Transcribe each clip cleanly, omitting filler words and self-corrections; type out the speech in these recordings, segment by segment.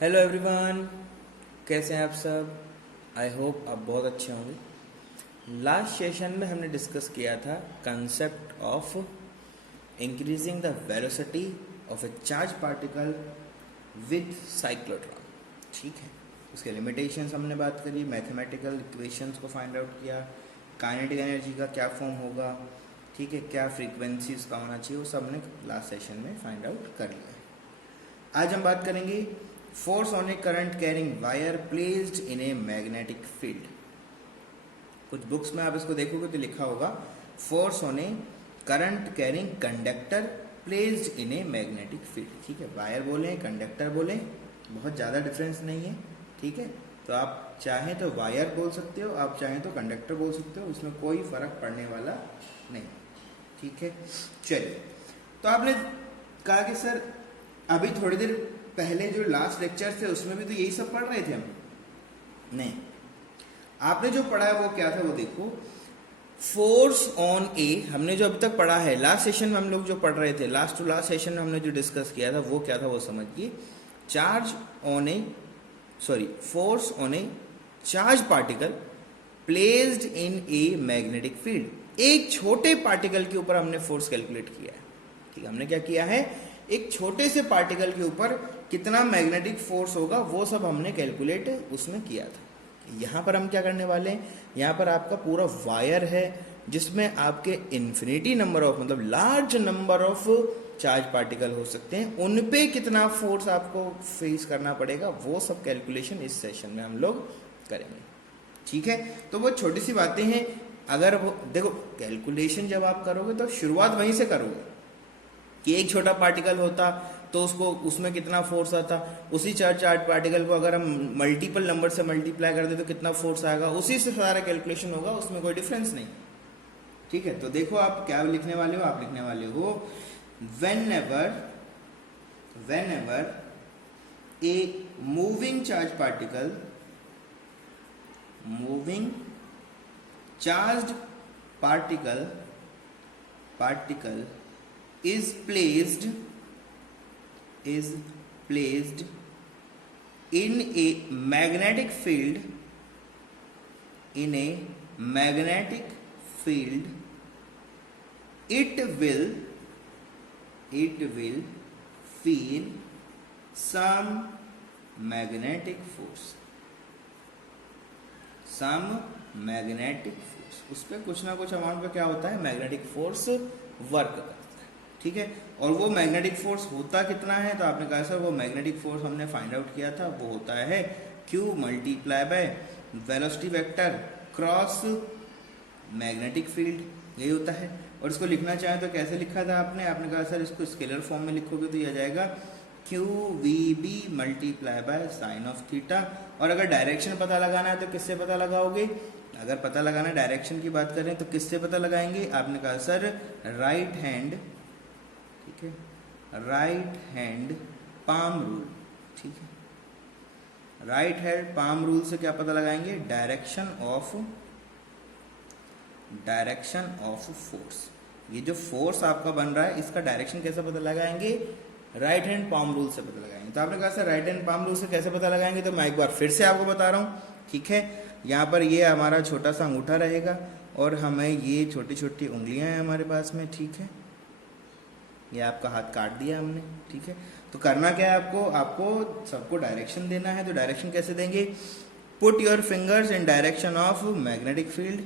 Hello everyone, कैसे हैं आप सब। आई होप आप बहुत अच्छे होंगे। लास्ट सेशन में हमने डिस्कस किया था concept of increasing the velocity of A charge particle with cyclotron. ठीक है, उसके लिमिटेशंस हमने बात करी, मैथमेटिकल इक्वेशंस को फाइंड आउट किया, काइनेटिक एनर्जी का क्या फॉर्म होगा, ठीक है, क्या फ्रीक्वेंसी उसका होना चाहिए, वो सब हमने लास्ट सेशन में फाइंड आउट कर लिया। आज हम बात करेंगे force on A current carrying wire placed in a magnetic field. कुछ बुक्स में आप इसको देखोगे तो लिखा होगा force on A current carrying conductor placed in a magnetic field. ठीक है, वायर बोले कंडक्टर बोले, बहुत ज़्यादा डिफरेंस नहीं है। ठीक है, तो आप चाहें तो वायर बोल सकते हो, आप चाहें तो कंडक्टर बोल सकते हो, उसमें कोई फर्क पड़ने वाला नहीं। ठीक है, चलिए, तो आपने कहा कि सर अभी थोड़ी देर पहले जो लास्ट लेक्चर थे उसमें भी तो यही सब पढ़ रहे थे हम। नहीं, आपने जो पढ़ा है वो क्या था, वो देखो। फोर्स ऑन ए हमने जो अभी तक पढ़ा है, लास्ट सेशन में हम लोग जो पढ़ रहे थे, लास्ट टू लास्ट सेशन में हमने जो डिस्कस किया था वो क्या था, वो समझिए। Charge on a force on A charge particle placed in a magnetic field. एक छोटे पार्टिकल के ऊपर हमने फोर्स कैलकुलेट किया है। ठीक है, हमने क्या किया है, एक छोटे से पार्टिकल के ऊपर कितना मैग्नेटिक फोर्स होगा वो सब हमने कैलकुलेट उसमें किया था। यहाँ पर हम क्या करने वाले हैं, यहाँ पर आपका पूरा वायर है जिसमें आपके इन्फिनिटी नंबर ऑफ, मतलब large number of charge particle हो सकते हैं, उन पे कितना फोर्स आपको फेस करना पड़ेगा, वो सब कैलकुलेशन इस सेशन में हम लोग करेंगे। ठीक है, तो वो छोटी सी बातें हैं। अगर वो देखो, कैलकुलेशन जब आप करोगे तो शुरुआत वहीं से करोगे कि एक छोटा पार्टिकल होता तो उसको उसमें कितना फोर्स आता, उसी चार्ज पार्टिकल को अगर हम मल्टीपल नंबर से मल्टीप्लाई कर दे तो कितना फोर्स आएगा, उसी से सारा कैलकुलेशन होगा, उसमें कोई डिफरेंस नहीं। ठीक है, तो देखो आप क्या लिखने वाले हो, आप लिखने वाले हो whenever a moving charged particle is placed in a magnetic field, it will feel some magnetic force, उस पर कुछ ना कुछ अमाउंट पे क्या होता है, मैग्नेटिक फोर्स वर्क करता है। ठीक है, और वो मैग्नेटिक फोर्स होता कितना है, तो आपने कहा सर वो मैग्नेटिक फोर्स हमने फाइंड आउट किया था, वो होता है Q multiply by velocity vector cross magnetic field, यही होता है। और इसको लिखना चाहें तो कैसे लिखा था आपने कहा सर इसको स्केलर फॉर्म में लिखोगे तो ये आ जाएगा QVB multiply by sine of theta. और अगर डायरेक्शन पता लगाना है तो किससे पता लगाओगे, अगर पता लगाना डायरेक्शन की बात करें तो किससे पता लगाएंगे, आपने कहा सर राइट हैंड, ठीक है, राइट हैंड पाम रूल। ठीक है, राइट हैंड पाम रूल से क्या पता लगाएंगे, डायरेक्शन ऑफ फोर्स। ये जो फोर्स आपका बन रहा है इसका डायरेक्शन कैसे पता लगाएंगे, राइट हैंड पाम रूल से पता लगाएंगे। तो आपने कहा sir right hand palm rule से कैसे पता लगाएंगे, तो मैं एक बार फिर से आपको बता रहा हूँ। ठीक है, यहाँ पर ये हमारा छोटा सा अंगूठा रहेगा और हमें ये छोटी छोटी उंगलियां हैं हमारे पास में। ठीक है, ये आपका हाथ काट दिया हमने। ठीक है, तो करना क्या है, आपको सबको डायरेक्शन देना है। तो डायरेक्शन कैसे देंगे, put your fingers in direction of magnetic field,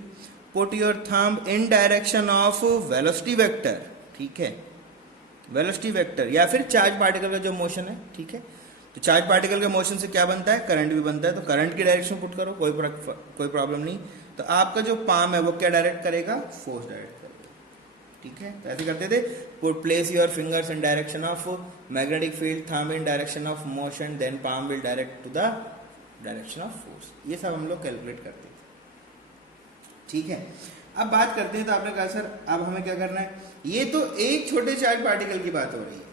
put your thumb in direction of velocity vector. ठीक है, वेलोसिटी वेक्टर या फिर चार्ज पार्टिकल का जो मोशन है। ठीक है, तो चार्ज पार्टिकल के मोशन से क्या बनता है, करंट भी बनता है, तो करंट की डायरेक्शन पुट करो, कोई प्रॉब्लम नहीं। तो आपका जो पाम है वो क्या डायरेक्ट करेगा, फोर्स डायरेक्ट करेगा। ठीक है, तो ऐसे करते थे, put place your fingers in direction of magnetic field, thumb in direction of motion, then palm will direct to the direction of force. ये सब हम लोग कैलकुलेट करते थे। ठीक है, अब बात करते हैं, तो आपने कहा सर अब हमें क्या करना है, ये तो एक छोटे चार्ज पार्टिकल की बात हो रही है।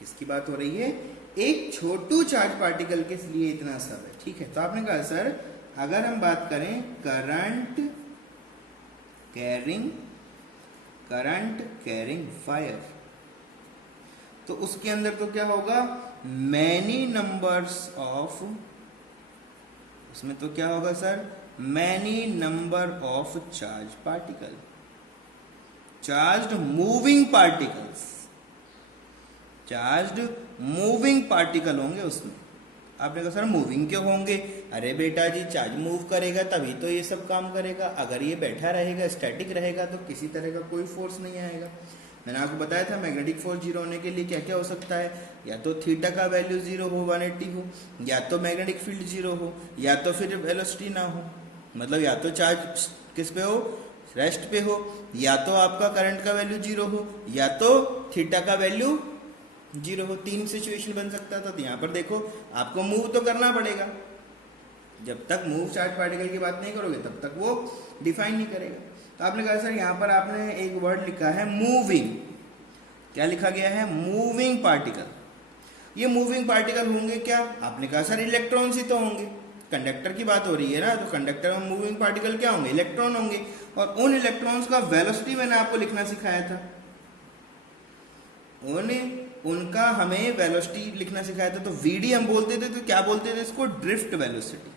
किसकी बात हो रही है, एक छोटू चार्ज पार्टिकल के लिए इतना सब है। ठीक है, तो आपने कहा सर अगर हम बात करें करंट कैरिंग वायर, तो उसके अंदर तो क्या होगा, मैनी नंबर्स ऑफ, इसमें तो क्या होगा sir, many number of charge particle, charged moving particles, charged moving particle होंगे उसमें। आपने कहा सर मूविंग क्यों होंगे, अरे बेटा जी चार्ज मूव करेगा तभी तो ये सब काम करेगा, अगर ये बैठा रहेगा स्टैटिक रहेगा तो किसी तरह का कोई फोर्स नहीं आएगा। मैंने आपको बताया था मैग्नेटिक फोर्स जीरो होने के लिए क्या क्या हो सकता है, या तो थीटा का वैल्यू जीरो हो, 180 हो, या तो मैग्नेटिक फील्ड जीरो हो, या तो फिर वेलोसिटी ना हो, मतलब या तो चार्ज किस पे हो, रेस्ट पे हो, या तो आपका करंट का वैल्यू जीरो हो, या तो थीटा का वैल्यू जीरो हो। तीन सिचुएशन बन सकता था। तो यहाँ पर देखो आपको मूव तो करना पड़ेगा, जब तक मूव चार्ज पार्टिकल की बात नहीं करोगे तब तक वो डिफाइन नहीं करेगा। तो आपने कहा सर यहाँ पर आपने एक वर्ड लिखा है मूविंग, क्या लिखा गया है, मूविंग पार्टिकल। ये मूविंग पार्टिकल होंगे क्या, आपने कहा सर इलेक्ट्रॉन्स ही तो होंगे, कंडक्टर की बात हो रही है ना, तो कंडक्टर में मूविंग पार्टिकल क्या होंगे, इलेक्ट्रॉन होंगे, और उन इलेक्ट्रॉन्स का वेलोसिटी मैंने आपको लिखना सिखाया था, उनका हमें वेलोसिटी लिखना सिखाया था। तो वीडी हम बोलते थे, तो क्या बोलते थे इसको, ड्रिफ्ट वेलोसिटी,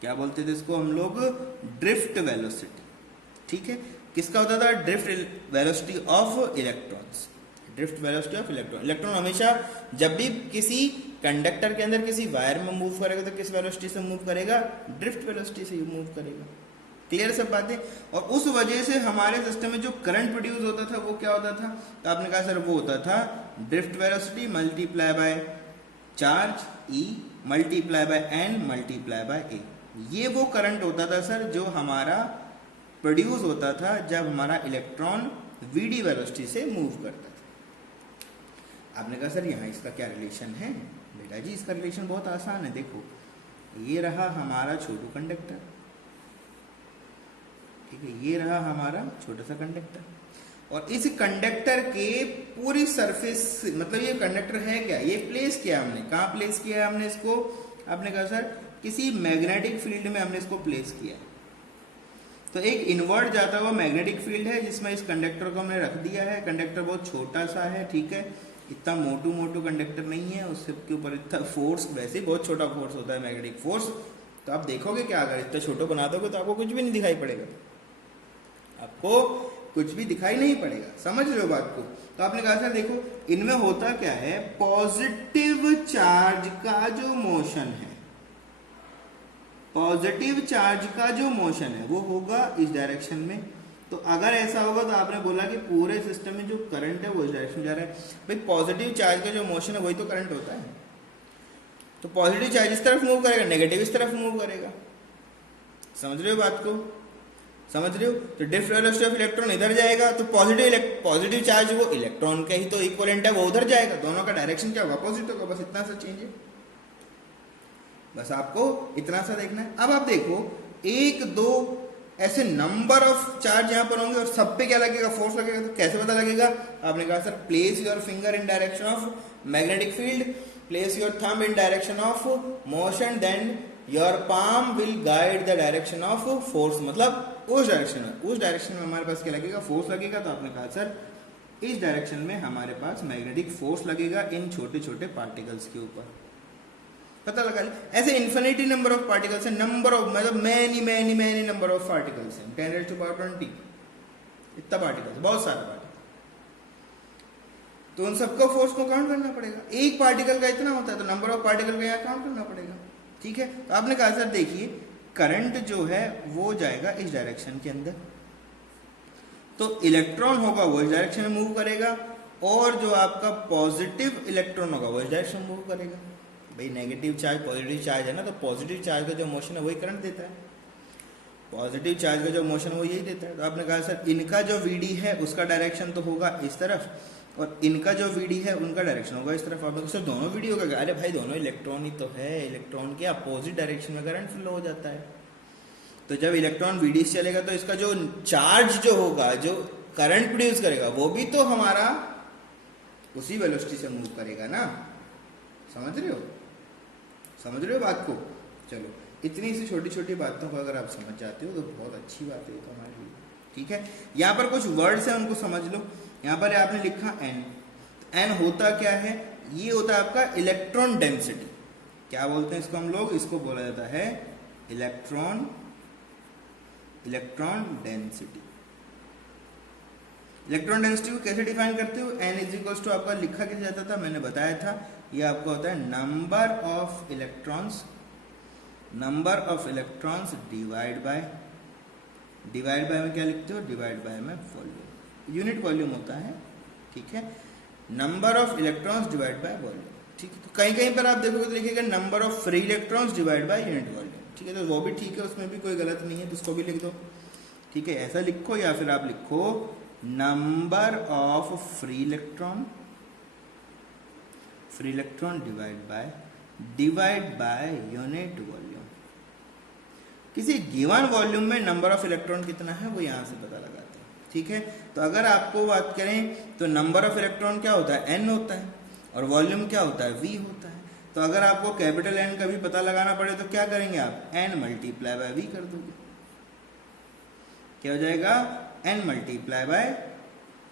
क्या बोलते थे इसको हम लोग, ड्रिफ्ट वेलोसिटी। ठीक है, किसका होता था, drift velocity of electrons, drift velocity of electron. Electron हमेशा जब भी किसी कंडक्टर के अंदर किसी वायर में मूव करेगा तो किस वेलोसिटी से मूव करेगा, ड्रिफ्ट वेलोसिटी से मूव करेगा। क्लियर सब बातें। और उस वजह से हमारे सिस्टम में जो करंट प्रोड्यूस होता था वो क्या होता था, तो आपने कहा सर वो होता था drift velocity multiply by charge E multiply by N multiply by A. ये वो करंट होता था सर जो हमारा प्रोड्यूस होता था जब हमारा इलेक्ट्रॉन वीडी वेलोसिटी से मूव करता था। आपने कहा सर यहाँ इसका क्या रिलेशन है, बेटा जी इसका रिलेशन बहुत आसान है। देखो ये रहा हमारा छोटू कंडक्टर, ठीक है, ये रहा हमारा छोटा सा कंडक्टर, और इस कंडक्टर के पूरी सरफेस, मतलब ये कंडक्टर है क्या, ये प्लेस किया हमने, कहाँ प्लेस किया है हमने इसको, आपने कहा सर किसी मैग्नेटिक फील्ड में हमने इसको प्लेस किया। तो एक इनवर्ट जाता हुआ मैग्नेटिक फील्ड है जिसमें इस कंडक्टर को हमने रख दिया है। कंडक्टर बहुत छोटा सा है, ठीक है, इतना मोटू कंडक्टर नहीं है, उसके ऊपर इतना फोर्स, वैसे ही बहुत छोटा फोर्स होता है मैग्नेटिक फोर्स। तो आप देखोगे क्या, अगर इतना छोटा बना दोगे तो आपको कुछ भी नहीं दिखाई पड़ेगा, आपको कुछ भी दिखाई नहीं पड़ेगा, समझ रहे हो बात को। तो आपने कहा सर देखो इनमें होता क्या है, पॉजिटिव चार्ज का जो मोशन है, पॉजिटिव चार्ज का जो मोशन है वो होगा इस डायरेक्शन में। तो अगर ऐसा होगा तो आपने बोला कि पूरे सिस्टम में जो करंट है वो इस डायरेक्शन में जा रहा है। भाई पॉजिटिव चार्ज का जो मोशन है वही तो करंट होता है। तो पॉजिटिव चार्ज इस तरफ मूव करेगा, नेगेटिव इस तरफ मूव करेगा, समझ रहे हो बात को, समझ रहे हो। तो ड्रिफ्ट वेलोसिटी ऑफ इलेक्ट्रॉन इधर जाएगा, तो पॉजिटिव चार्ज वो इलेक्ट्रॉन का ही तो इक्विवेलेंट है, वो उधर जाएगा, दोनों का डायरेक्शन क्या होगा, अपोजिट होगा, बस इतना सा चेंज है, बस आपको इतना सा देखना है। अब आप देखो एक दो ऐसे नंबर ऑफ चार्ज यहां पर होंगे और सब पे क्या लगेगा, फोर्स लगेगा। तो कैसे पता लगेगा, आपने कहा sir place your finger in direction of magnetic field, place your thumb in direction of motion, then your palm will guide the direction of force, मतलब उस डायरेक्शन में हमारे पास क्या लगेगा, फोर्स लगेगा। तो आपने कहा सर इस डायरेक्शन में हमारे पास मैग्नेटिक फोर्स लगेगा इन छोटे छोटे पार्टिकल्स के ऊपर, पता लगा। ऐसे इन्फिनिटी नंबर ऑफ पार्टिकल्स है, नंबर ऑफ मतलब मैनी नंबर ऑफ पार्टिकल्स हैं, 10⁻20 इतना पार्टिकल्स, बहुत सारे पार्टिकल। तो उन सबका फोर्स को काउंट करना पड़ेगा, एक पार्टिकल का इतना होता है तो नंबर ऑफ पार्टिकल का यहाँ काउंट करना पड़ेगा, ठीक है। तो आपने कहा सर देखिए करंट जो है वो जाएगा इस डायरेक्शन के अंदर, तो इलेक्ट्रॉन होगा वो इस डायरेक्शन में मूव करेगा, और जो आपका पॉजिटिव इलेक्ट्रॉन होगा वो इस डायरेक्शन में मूव करेगा। भाई नेगेटिव चार्ज पॉजिटिव चार्ज है ना, तो पॉजिटिव चार्ज का जो मोशन है वही करंट देता है, पॉजिटिव चार्ज का जो मोशन है वो यही देता है। तो आपने कहा सर इनका जो वीडी है उसका डायरेक्शन तो होगा इस तरफ, और इनका जो वीडी है उनका डायरेक्शन होगा इस तरफ। आपने कहा सर दोनों वीडी होगा, अरे भाई दोनों इलेक्ट्रॉन ही तो है, इलेक्ट्रॉन के अपोजिट डायरेक्शन में करंट फ्लो हो जाता है। तो जब इलेक्ट्रॉन वीडी से चलेगा तो इसका जो चार्ज जो होगा, जो करंट प्रोड्यूस करेगा, वो भी तो हमारा उसी वेलोसिटी से मूव करेगा ना, समझ रहे हो, समझ रहे हो बात को। चलो इतनी सी छोटी छोटी बातों को अगर आप समझ जाते हो तो बहुत अच्छी बात है तो हमारे लिए, ठीक है। यहाँ पर कुछ वर्ड्स हैं उनको समझ लो। यहाँ पर आपने लिखा n, n होता क्या है, ये होता है आपका इलेक्ट्रॉन डेंसिटी। क्या बोलते हैं इसको हम लोग, इसको बोला जाता है इलेक्ट्रॉन डेंसिटी। इलेक्ट्रॉन डेंसिटी को कैसे डिफाइन करते हो, n इज इक्वल टू आपका लिखा कैसे जाता था, मैंने बताया था, ये आपका होता है number of electrons divide by में क्या लिखते हो, डिवाइड बाय में वॉल्यूम, यूनिट वॉल्यूम होता है, ठीक है, number of electrons divide by volume, ठीक है। तो कहीं कहीं पर आप देखोगे तो लिखिएगा number of free electrons divide by unit volume, ठीक है, तो वो भी ठीक है, उसमें भी कोई गलत नहीं है, तो उसको भी लिख दो, ठीक है, ऐसा लिखो, या फिर आप लिखो number of free electron divide by unit volume. किसी गिवन वॉल्यूम में नंबर ऑफ इलेक्ट्रॉन कितना है वो यहां से पता लगाते हैं, ठीक है। तो अगर आपको बात करें तो नंबर ऑफ इलेक्ट्रॉन क्या होता है, n होता है, और वॉल्यूम क्या होता है, v होता है। तो अगर आपको कैपिटल N का भी पता लगाना पड़े तो क्या करेंगे आप, n मल्टीप्लाई बाय v कर दोगे, क्या हो जाएगा, n मल्टीप्लाई बाय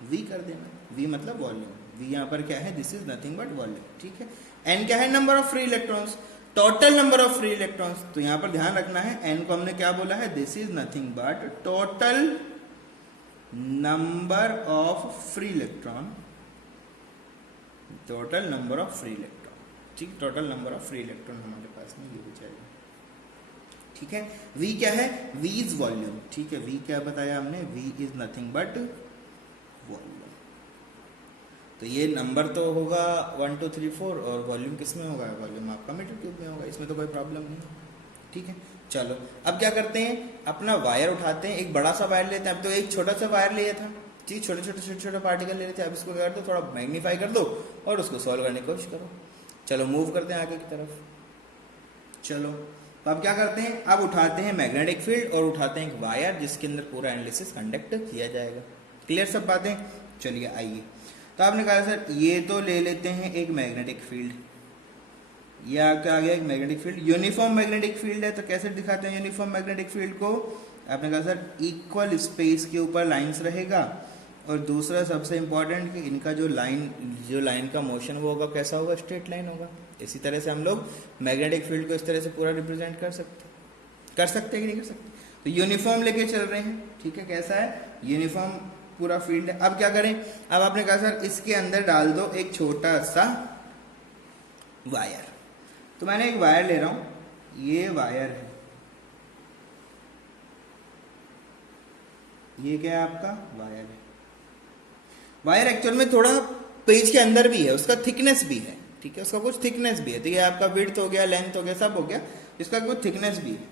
v कर देना, v मतलब वॉल्यूम, v यहाँ पर क्या है, this is nothing but volume, ठीक है। n क्या है, number of free electrons, total number of free electrons, तो यहां पर ध्यान रखना है n को हमने क्या बोला है, this is nothing but total number of free electron, ठीक, total number of free electron हमारे पास में ये हो जाएगा, ठीक है। v क्या है, v इज वॉल्यूम, ठीक है, v क्या बताया हमने, v is nothing but volume. तो ये नंबर तो होगा 1 2 3 4, और वॉल्यूम किस में होगा, वॉल्यूम आपका मीटर क्यूब में होगा, इसमें तो कोई प्रॉब्लम नहीं, ठीक है। चलो अब क्या करते हैं, अपना वायर उठाते हैं, एक बड़ा सा वायर लेते हैं, अब तो एक छोटा सा वायर लिया था, ठीक, छोटे पार्टिकल ले लेते हैं, अब इसको क्या करते हो, थोड़ा मैग्नीफाई कर दो और उसको सॉल्व करने की कोशिश करो। चलो मूव करते हैं आगे की तरफ। चलो तो अब क्या करते हैं, अब उठाते हैं मैग्नेटिक फील्ड और उठाते हैं एक वायर जिसके अंदर पूरा एनालिसिस कंडक्ट किया जाएगा। क्लियर सब बातें, चलिए आइए। तो आपने कहा सर ये तो ले लेते हैं एक मैग्नेटिक फील्ड, या क्या आ गया, एक magnetic field, uniform magnetic field है, तो कैसे दिखाते हैं यूनिफॉर्म मैग्नेटिक फील्ड को, आपने कहा सर इक्वल स्पेस के ऊपर लाइंस रहेगा, और दूसरा सबसे इंपॉर्टेंट कि इनका जो लाइन का मोशन वो होगा कैसा होगा, स्ट्रेट लाइन होगा। इसी तरह से हम लोग मैग्नेटिक फील्ड को इस तरह से पूरा रिप्रेजेंट कर सकते कि नहीं कर सकते। तो यूनिफॉर्म लेके चल रहे हैं, ठीक है, कैसा है, यूनिफॉर्म पूरा फील्ड है। अब क्या करें, अब आपने कहा सर इसके अंदर डाल दो एक छोटा सा वायर, तो मैंने एक वायर ले रहा हूं, ये वायर है, ये क्या है आपका वायर है। वायर एक्चुअल में थोड़ा पेज के अंदर भी है, उसका थिकनेस भी है, ठीक है, उसका कुछ थिकनेस भी है, तो ये आपका विड्थ हो गया, लेंथ हो गया, सब हो गया, इसका कुछ थिकनेस भी है,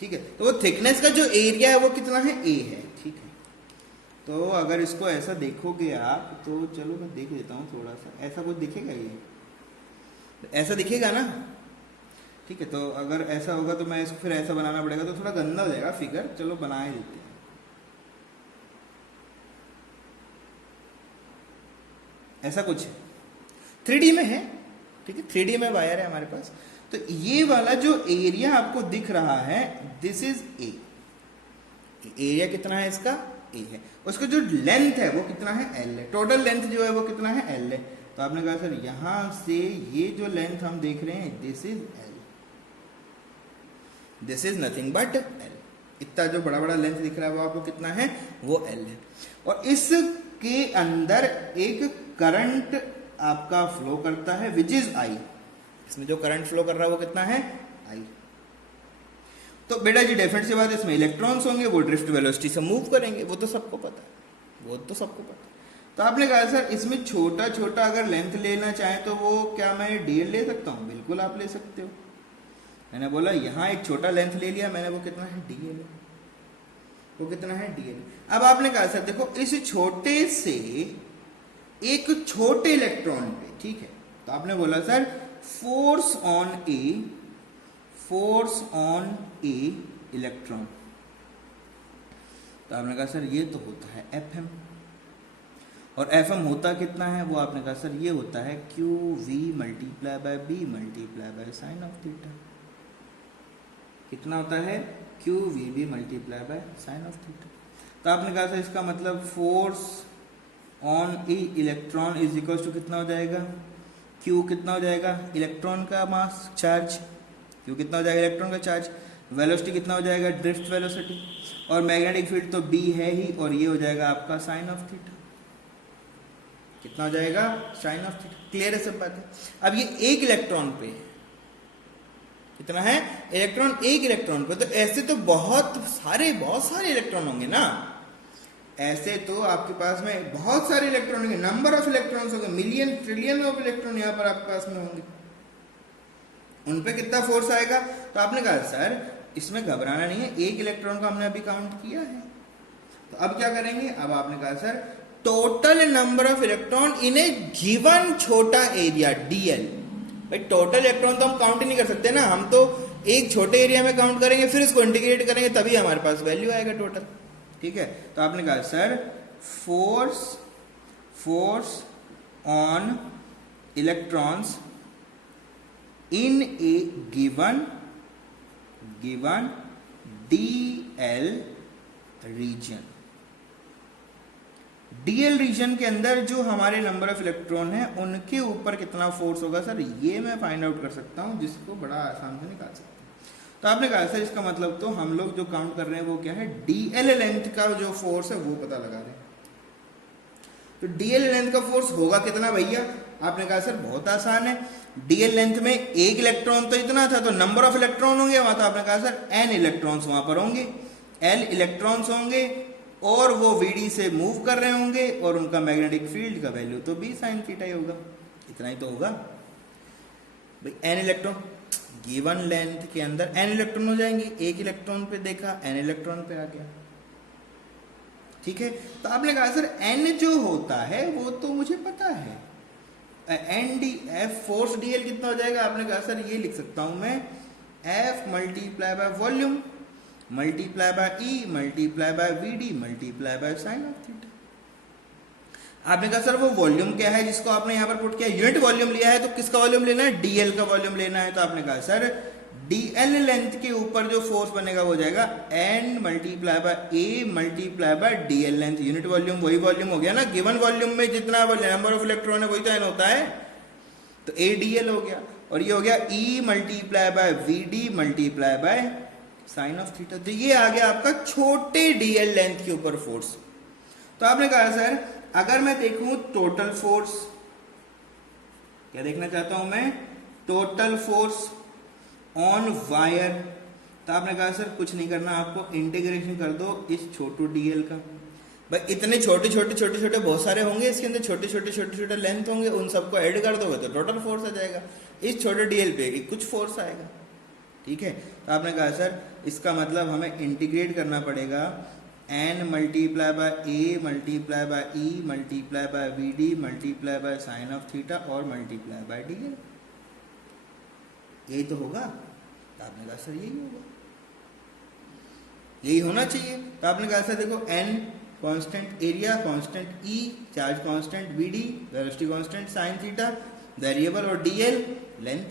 ठीक है। तो वो थिकनेस का जो एरिया है वो कितना है, a है, ठीक है। तो अगर इसको ऐसा देखोगे आप, तो चलो मैं देख लेता हूँ थोड़ा सा, ऐसा कुछ दिखेगा, ये ऐसा दिखेगा ना, ठीक है। तो अगर ऐसा होगा तो मैं इसको फिर ऐसा बनाना पड़ेगा, तो थोड़ा गंदा हो जाएगा फिगर, चलो बना ही देते हैं। ऐसा कुछ 3D में है, ठीक है, 3D में वायर है हमारे पास। तो ये वाला जो एरिया आपको दिख रहा है, दिस इज ए, एरिया कितना है इसका, ए है। उसका जो लेंथ है वो कितना है, एल है, टोटल लेंथ जो है वो कितना है, एल है। तो आपने कहा सर यहां से ये जो लेंथ हम देख रहे हैं, this is L, this is nothing but L. इतना जो बड़ा बड़ा लेंथ दिख रहा है वो आपको कितना है, वो एल है। और इसके अंदर एक करंट आपका फ्लो करता है, विच इज आई। इसमें जो करंट फ्लो कर रहा है वो कितना है, आई। तो बेटा जी डेफिनेट सी बात है, इसमें इलेक्ट्रॉन्स होंगे, वो ड्रिफ्ट वेलोसिटी से मूव करेंगे, वो तो सबको पता है, तो आपने कहा सर इसमें छोटा छोटा अगर लेंथ लेना चाहे तो वो क्या मैं डीएल ले सकता हूँ, बिल्कुल आप ले सकते हो। मैंने बोला यहाँ एक छोटा लेंथ ले लिया मैंने, वो कितना है, डीएल, वो कितना है, डीएल। अब आपने कहा सर देखो इस छोटे से एक छोटे इलेक्ट्रॉन पे, ठीक है, तो आपने बोला sir force on A electron, तो आपने कहा सर ये तो होता है एफएम, और एफएम होता कितना है, वो आपने कहा सर ये होता है Q V multiply by B multiply by sine of theta. कितना होता है, Q V B multiply by sine of theta. तो आपने कहा सर इसका मतलब force on E electron is equal to कितना हो जाएगा, क्यू कितना हो जाएगा, इलेक्ट्रॉन का मास चार्ज, क्यू कितना हो जाएगा, इलेक्ट्रॉन का चार्ज, वेलोसिटी कितना हो जाएगा, ड्रिफ्ट वेलोसिटी, और मैग्नेटिक फील्ड तो बी है ही, और ये हो जाएगा आपका साइन ऑफ थीटा। कितना हो जाएगा, साइन ऑफ थीटा। क्लियर है सब बातें। अब ये एक इलेक्ट्रॉन पे कितना है, इलेक्ट्रॉन एक इलेक्ट्रॉन पे, तो ऐसे तो बहुत सारे इलेक्ट्रॉन होंगे ना, ऐसे तो आपके पास में बहुत सारे इलेक्ट्रॉन होंगे, नंबर ऑफ इलेक्ट्रॉन्स होंगे, मिलियन ट्रिलियन ऑफ इलेक्ट्रॉन यहाँ पर आपके पास में होंगे, उन पे कितना फोर्स आएगा। तो आपने कहा सर इसमें घबराना नहीं है, एक इलेक्ट्रॉन का हमने अभी काउंट किया है, तो अब क्या करेंगे, अब आपने कहा sir total number of electron in A given छोटा एरिया डीएल। भाई टोटल इलेक्ट्रॉन तो हम काउंट ही नहीं कर सकते ना, हम तो एक छोटे एरिया में काउंट करेंगे, फिर इसको इंटीग्रेट करेंगे, तभी हमारे पास वैल्यू आएगा टोटल। ठीक है, तो आपने कहा sir force on electrons in a given DL region। DL region के अंदर जो हमारे नंबर ऑफ इलेक्ट्रॉन है उनके ऊपर कितना फोर्स होगा सर, ये मैं फाइंड आउट कर सकता हूं, जिसको बड़ा आसान से निकाल सकता हूं। तो आपने कहा सर इसका मतलब तो हम लोग जो काउंट कर रहे हैं वो क्या है, DL लेंथ का जो फोर्स है वो पता लगा रहे हैं। तो DL लेंथ का फोर्स होगा कितना भैया, आपने कहा सर बहुत आसान है, DL लेंथ में एक इलेक्ट्रॉन तो इतना था, तो नंबर ऑफ इलेक्ट्रॉन होंगे वहां, तो आपने कहा सर n इलेक्ट्रॉन्स वहां पर होंगे, L इलेक्ट्रॉन्स होंगे, और वो VD से मूव कर रहे होंगे, और उनका मैग्नेटिक फील्ड का वैल्यू तो B sin थीटा ही होगा, इतना ही तो होगा भाई। n इलेक्ट्रॉन गिवन लेंथ के अंदर n इलेक्ट्रॉन हो जाएंगे, एक इलेक्ट्रॉन पे देखा n इलेक्ट्रॉन पे आ गया। ठीक है, तो आपने कहा सर n जो होता है वो तो मुझे पता है, NDF फोर्स DL कितना हो जाएगा, आपने कहा सर ये लिख सकता हूं मैं F multiply by volume multiply by E multiply by VD multiply by sine of theta. आपने कहा सर वो वॉल्यूम क्या है जिसको आपने यहां पर पुट किया, यूनिट वॉल्यूम लिया है, तो किसका वॉल्यूम लेना है, DL का वॉल्यूम लेना है। तो आपने कहा सर DL लेंथ के ऊपर जो फोर्स बनेगा वो जाएगा N multiply by A multiply bye DL length, unit volume वही वॉल्यूम हो गया ना, गिवन वॉल्यूम में जितना नंबर ऑफ इलेक्ट्रॉन है वही तो N होता है, तो ADL हो गया, और ये हो गया E multiply by VD multiply by sine of theta. तो ये आ गया आपका छोटे DL लेंथ के ऊपर फोर्स। तो आपने कहा सर अगर मैं देखूं टोटल फोर्स, क्या देखना चाहता हूं मैं, टोटल फोर्स ऑन वायर, तो आपने कहा सर कुछ नहीं करना, आपको इंटीग्रेशन कर दो इस छोटू DL का। भाई इतने छोटे छोटे बहुत सारे होंगे, इसके अंदर छोटे लेंथ होंगे, उन सबको ऐड कर दोगे तो टोटल फोर्स आ जाएगा, इस छोटे DL पे कुछ फोर्स आएगा। ठीक है, तो आपने कहा सर इसका मतलब हमें इंटीग्रेट करना पड़ेगा N multiply by A multiply by E multiply by VD multiply by sine of theta और मल्टीप्लाई बाय DL, यही तो होगा। तो आपने कहा सर यही होगा, यही होना चाहिए। तो आपने कहा सर देखो N constant, area constant, E charge constant, VD velocity constant, sine theta variable, और DL लेंथ,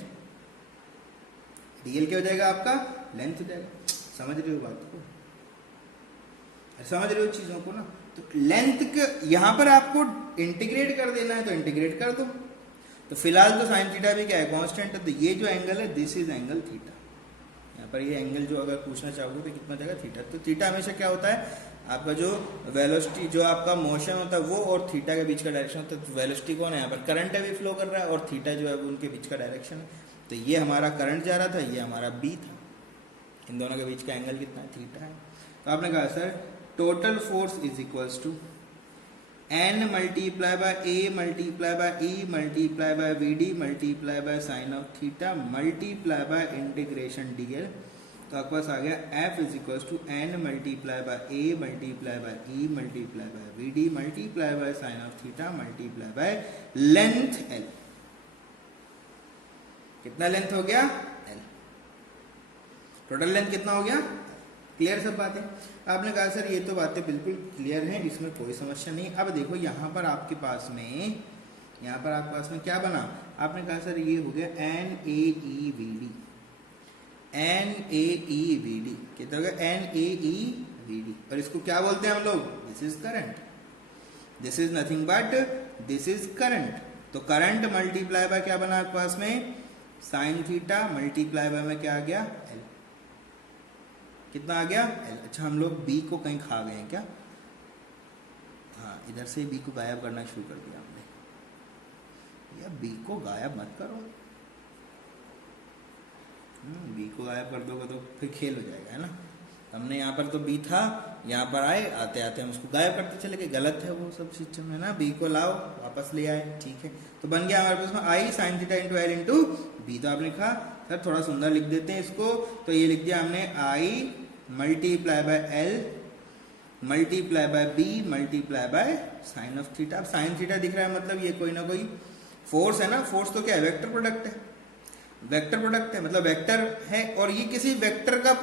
DL क्या हो जाएगा आपका, लेंथ हो जाएगा। समझ रहे हो बात को, समझ रहे हो चीजों को ना। तो लेंथ के यहां पर आपको इंटीग्रेट कर देना है तो इंटीग्रेट कर दो। तो फिलहाल तो साइन थीटा भी क्या है, कांस्टेंट है, तो ये जो एंगल है दिस इज एंगल थीटा। यहाँ पर ये एंगल जो अगर पूछना चाहोगे तो कितना जाएगा, थीटा। तो थीटा हमेशा क्या होता है, आपका जो वेलोसिटी, जो आपका मोशन होता है वो और थीटा के बीच का डायरेक्शन होता है। तो वेलोसिटी कौन है, यहाँ पर करंट अभी फ्लो कर रहा है, और थीटा जो है वो उनके बीच का डायरेक्शन है। तो ये हमारा करंट जा रहा था, ये हमारा बी था, इन दोनों के बीच का एंगल कितना है, थीटा है। तो आपने कहा sir total force is equals to N multiply by A multiply by E multiply by VD multiply by sine of theta multiply by integration DL। तो आपके पास आ गया F is equals to N multiply by A multiply by E multiply by VD multiply by sine of theta multiply by length L। कितना length हो गया, L। Total length कितना हो गया, क्लियर सब बातें। आपने कहा सर ये तो बातें बिल्कुल क्लियर हैं, इसमें कोई समस्या नहीं। अब देखो यहाँ पर आपके पास में, यहाँ पर आपके पास में क्या बना, आपने कहा सर ये हो गया NaEVD, NaEVD कितना हो गया, NaEVD VD, और इसको क्या बोलते हैं हम लोग, this is current, this is nothing but this is current. तो करंट मल्टीप्लाई बाय क्या बना आपके पास में, साइन थीटा मल्टीप्लाई बाय में क्या आ गया, L। कितना आ गया, L। अच्छा हम लोग B को कहीं खा गए हैं क्या, हाँ इधर से B को गायब करना शुरू कर दिया हमने, या B को गायब मत करो, B को गायब कर दोगे तो फिर खेल हो जाएगा, है ना। हमने यहाँ पर तो B था, यहाँ पर आए, आते आते हम उसको गायब करते चले गए, गलत है वो सब सिस्टम, है ना। B को लाओ वापस ले आए, ठीक है। तो बन गया हमारे पास में I sin theta into L into B। तो आपने लिखा सर थोड़ा सुंदर लिख देते हैं इसको, तो ये लिख दिया हमने I multiply by L multiply by B multiply by sine of theta. अब साइन थीटा दिख रहा है मतलब ये कोई ना कोई फोर्स है ना, फोर्स तो क्या है, वेक्टर प्रोडक्ट है, वेक्टर प्रोडक्ट है मतलब वेक्टर है, और ये किसी वेक्टर का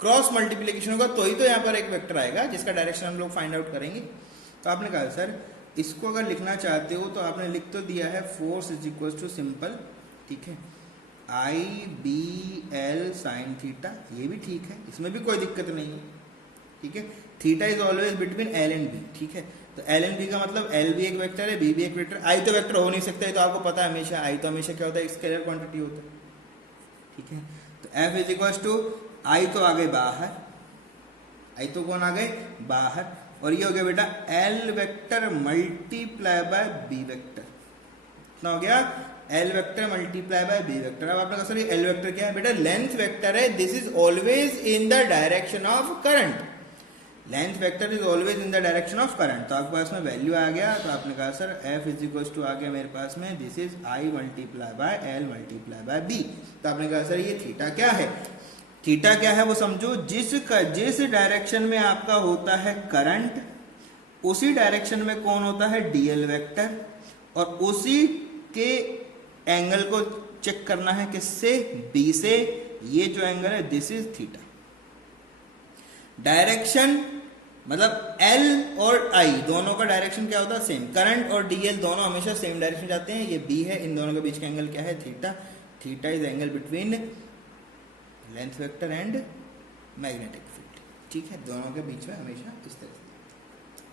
क्रॉस मल्टीप्लिकेशन होगा तो ही तो यहाँ पर एक वेक्टर आएगा जिसका डायरेक्शन हम लोग फाइंड आउट करेंगे। तो आपने कहा सर इसको अगर लिखना चाहते हो तो आपने लिख तो दिया है force is equal to simple, ठीक है, I B L sine theta, ये भी ठीक है, इसमें भी कोई दिक्कत नहीं है, ठीक है। Theta is always between L and B, ठीक है। तो एल एंड बी का मतलब एल भी एक वेक्टर है, बी भी एक वेक्टर, आई तो वेक्टर हो नहीं सकता है, तो आपको पता है हमेशा आई तो हमेशा क्या होता है, स्केलर क्वांटिटी होता है, ठीक है। तो एफ इज इक्वल टू आई तो आ गए बाहर, आई तो कौन आ गए बाहर, और ये हो गया बेटा L vector multiply by B vector, कितना हो गया, L vector multiply by B vector. अब आपने कहा सर एल वेक्टर क्या है, बेटा लेंथ वेक्टर है, this is always in the direction of current, length vector is always in the direction of current. तो आपके पास में वैल्यू आ गया, तो आपने कहा sir F is equal to आ गया मेरे पास में, this is I multiply by L multiply by B. तो आपने कहा सर ये थीटा क्या है, थीटा क्या है वो समझो, जिस डायरेक्शन में आपका होता है करंट उसी डायरेक्शन में कौन होता है, डीएल वेक्टर, और उसी के एंगल को चेक करना है किससे, बी से, ये जो एंगल है दिस इज थीटा। डायरेक्शन मतलब एल और आई दोनों का डायरेक्शन क्या होता है, सेम, करंट और डीएल दोनों हमेशा सेम डायरेक्शन जाते हैं, ये बी है, इन दोनों के बीच का एंगल क्या है, theta. Theta is angle between length vector and magnetic field, ठीक है, दोनों के बीच में हमेशा इस तरह से,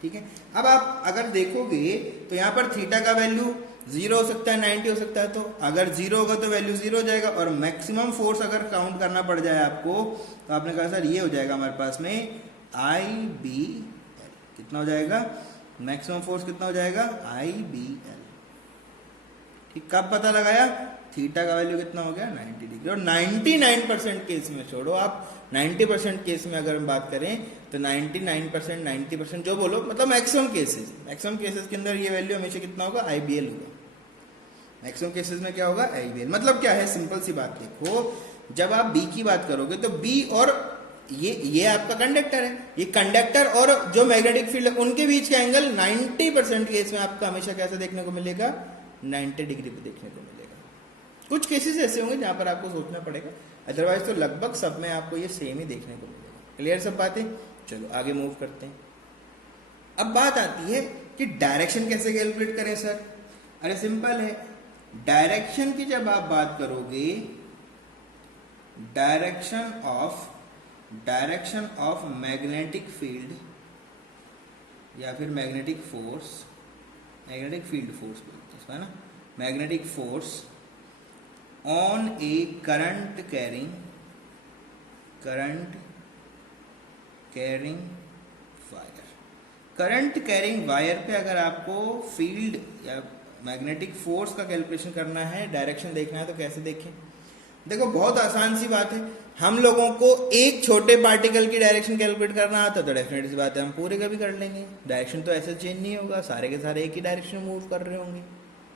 ठीक है। अब आप अगर देखोगे तो यहाँ पर थीटा का वैल्यू 0 हो सकता है, 90 हो सकता है, तो अगर 0 होगा तो वैल्यू 0 हो जाएगा, और मैक्सिमम फोर्स अगर काउंट करना पड़ जाए आपको तो आपने कहा सर ये हो जाएगा हमारे पास में आई बी एल, कितना हो जाएगा, मैक्सिमम फोर्स कितना हो जाएगा, आई बी एल, ठीक। कब पता लगाया, थीटा का वैल्यू कितना हो गया, 90 डिग्री, और 99% केस में छोड़ो आप, 90% केस में अगर हम बात करें तो 99%, 90% जो बोलो, मतलब मैक्सिमम केसेस के अंदर ये वैल्यू हमेशा कितना होगा, आई बी एल होगा। मैक्सिमम केसेस में क्या होगा, आई बी एल। मतलब क्या है, सिंपल सी बात देखो, जब आप बी की बात करोगे तो बी और ये आपका कंडक्टर है, ये कंडक्टर और जो मैग्नेटिक फील्ड है उनके बीच का एंगल 90% केस में आपका हमेशा कैसे देखने को मिलेगा, 90 डिग्री पे देखने को मिलेगा। कुछ केसेस ऐसे होंगे जहां पर आपको सोचना पड़ेगा, अदरवाइज तो लगभग सब में आपको ये सेम ही देखने को मिलेगा। क्लियर सब बातें, चलो आगे मूव करते हैं। अब बात आती है कि डायरेक्शन कैसे कैलकुलेट करें सर। अरे सिंपल है, डायरेक्शन की जब आप बात करोगे, डायरेक्शन ऑफ मैग्नेटिक फील्ड या फिर मैग्नेटिक फील्ड फोर्स बोलते हैं ना, magnetic force on A current carrying wire, current carrying wire पे अगर आपको फील्ड या मैग्नेटिक फोर्स का कैलकुलेशन करना है, डायरेक्शन देखना है, तो कैसे देखें। देखो बहुत आसान सी बात है, हम लोगों को एक छोटे पार्टिकल की डायरेक्शन कैलकुलेट करना आता तो डेफिनेटली सी बात है हम पूरे का भी कर लेंगे, डायरेक्शन तो ऐसे चेंज नहीं होगा, सारे के सारे एक ही डायरेक्शन में मूव कर रहे होंगे,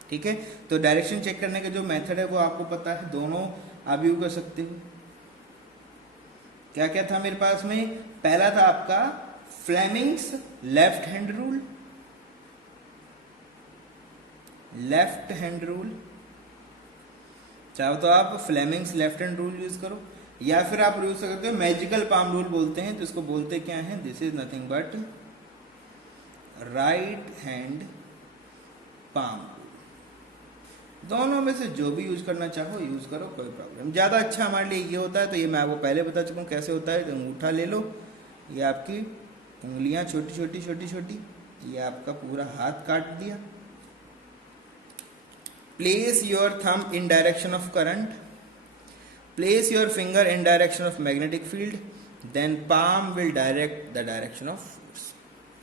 ठीक है। तो डायरेक्शन चेक करने का जो मेथड है वो आपको पता है, दोनों आप यूज कर सकते हो। क्या क्या था मेरे पास में, पहला था आपका फ्लेमिंग्स लेफ्ट हैंड रूल, चाहो तो आप Fleming's left hand rule use करो, या फिर आप यूज करते हो मैजिकल पाम रूल बोलते हैं, जिसको बोलते क्या है, this is nothing but right hand palm. दोनों में से जो भी यूज करना चाहो यूज करो, कोई प्रॉब्लम। ज्यादा अच्छा हमारे लिए ये होता है, तो ये मैं आपको पहले बता चुका हूँ कैसे होता है। तो अंगूठा ले लो, ये आपकी उंगलियां छोटी छोटी छोटी छोटी, ये आपका पूरा हाथ काट दिया। Place your thumb in direction of current, place your finger in direction of magnetic field, then palm will direct the direction of force.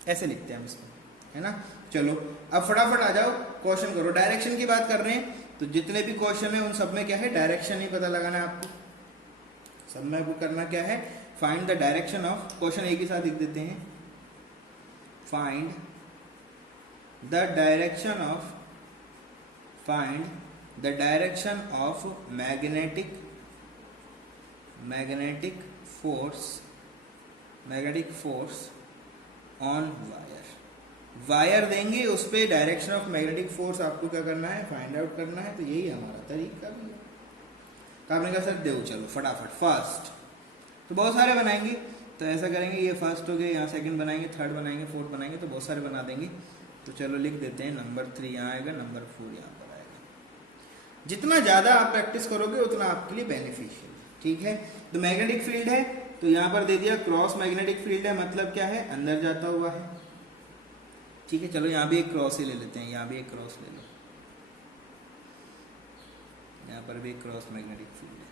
ऐसे लिखते हैं हम इसको, है ना। चलो अब फटाफट आ जाओ, क्वेश्चन करो। डायरेक्शन की बात कर रहे हैं तो जितने भी क्वेश्चन है उन सब में क्या है, डायरेक्शन ही पता लगाना है आपको। सब में आपको करना क्या है, find the direction of, question एक ही साथ लिख देते हैं, find the direction of, find the direction of magnetic force on wire. Wire देंगे उस पे डायरेक्शन ऑफ मैग्नेटिक फोर्स आपको क्या करना है, फाइंड आउट करना है। तो यही हमारा तरीका भी है। तो आपने कहा सर दो, चलो फटाफट फर्स्ट, तो बहुत सारे बनाएंगे। तो ऐसा करेंगे, ये फर्स्ट हो गए, यहाँ सेकंड बनाएंगे, थर्ड बनाएंगे, फोर्थ बनाएंगे, तो बहुत सारे बना देंगे। तो चलो लिख देते हैं, नंबर 3 यहाँ आएगा, नंबर 4 यहाँ पर आएगा। जितना ज़्यादा आप प्रैक्टिस करोगे उतना आपके लिए बेनिफिशियल, ठीक है। तो मैग्नेटिक फील्ड है तो यहाँ पर दे दिया क्रॉस मैग्नेटिक फील्ड है, मतलब क्या है, अंदर जाता हुआ है, ठीक है। चलो यहाँ भी एक क्रॉस ही ले लेते हैं, यहाँ भी एक क्रॉस ले लो, यहाँ पर भी एक क्रॉस मैग्नेटिक फील्ड है,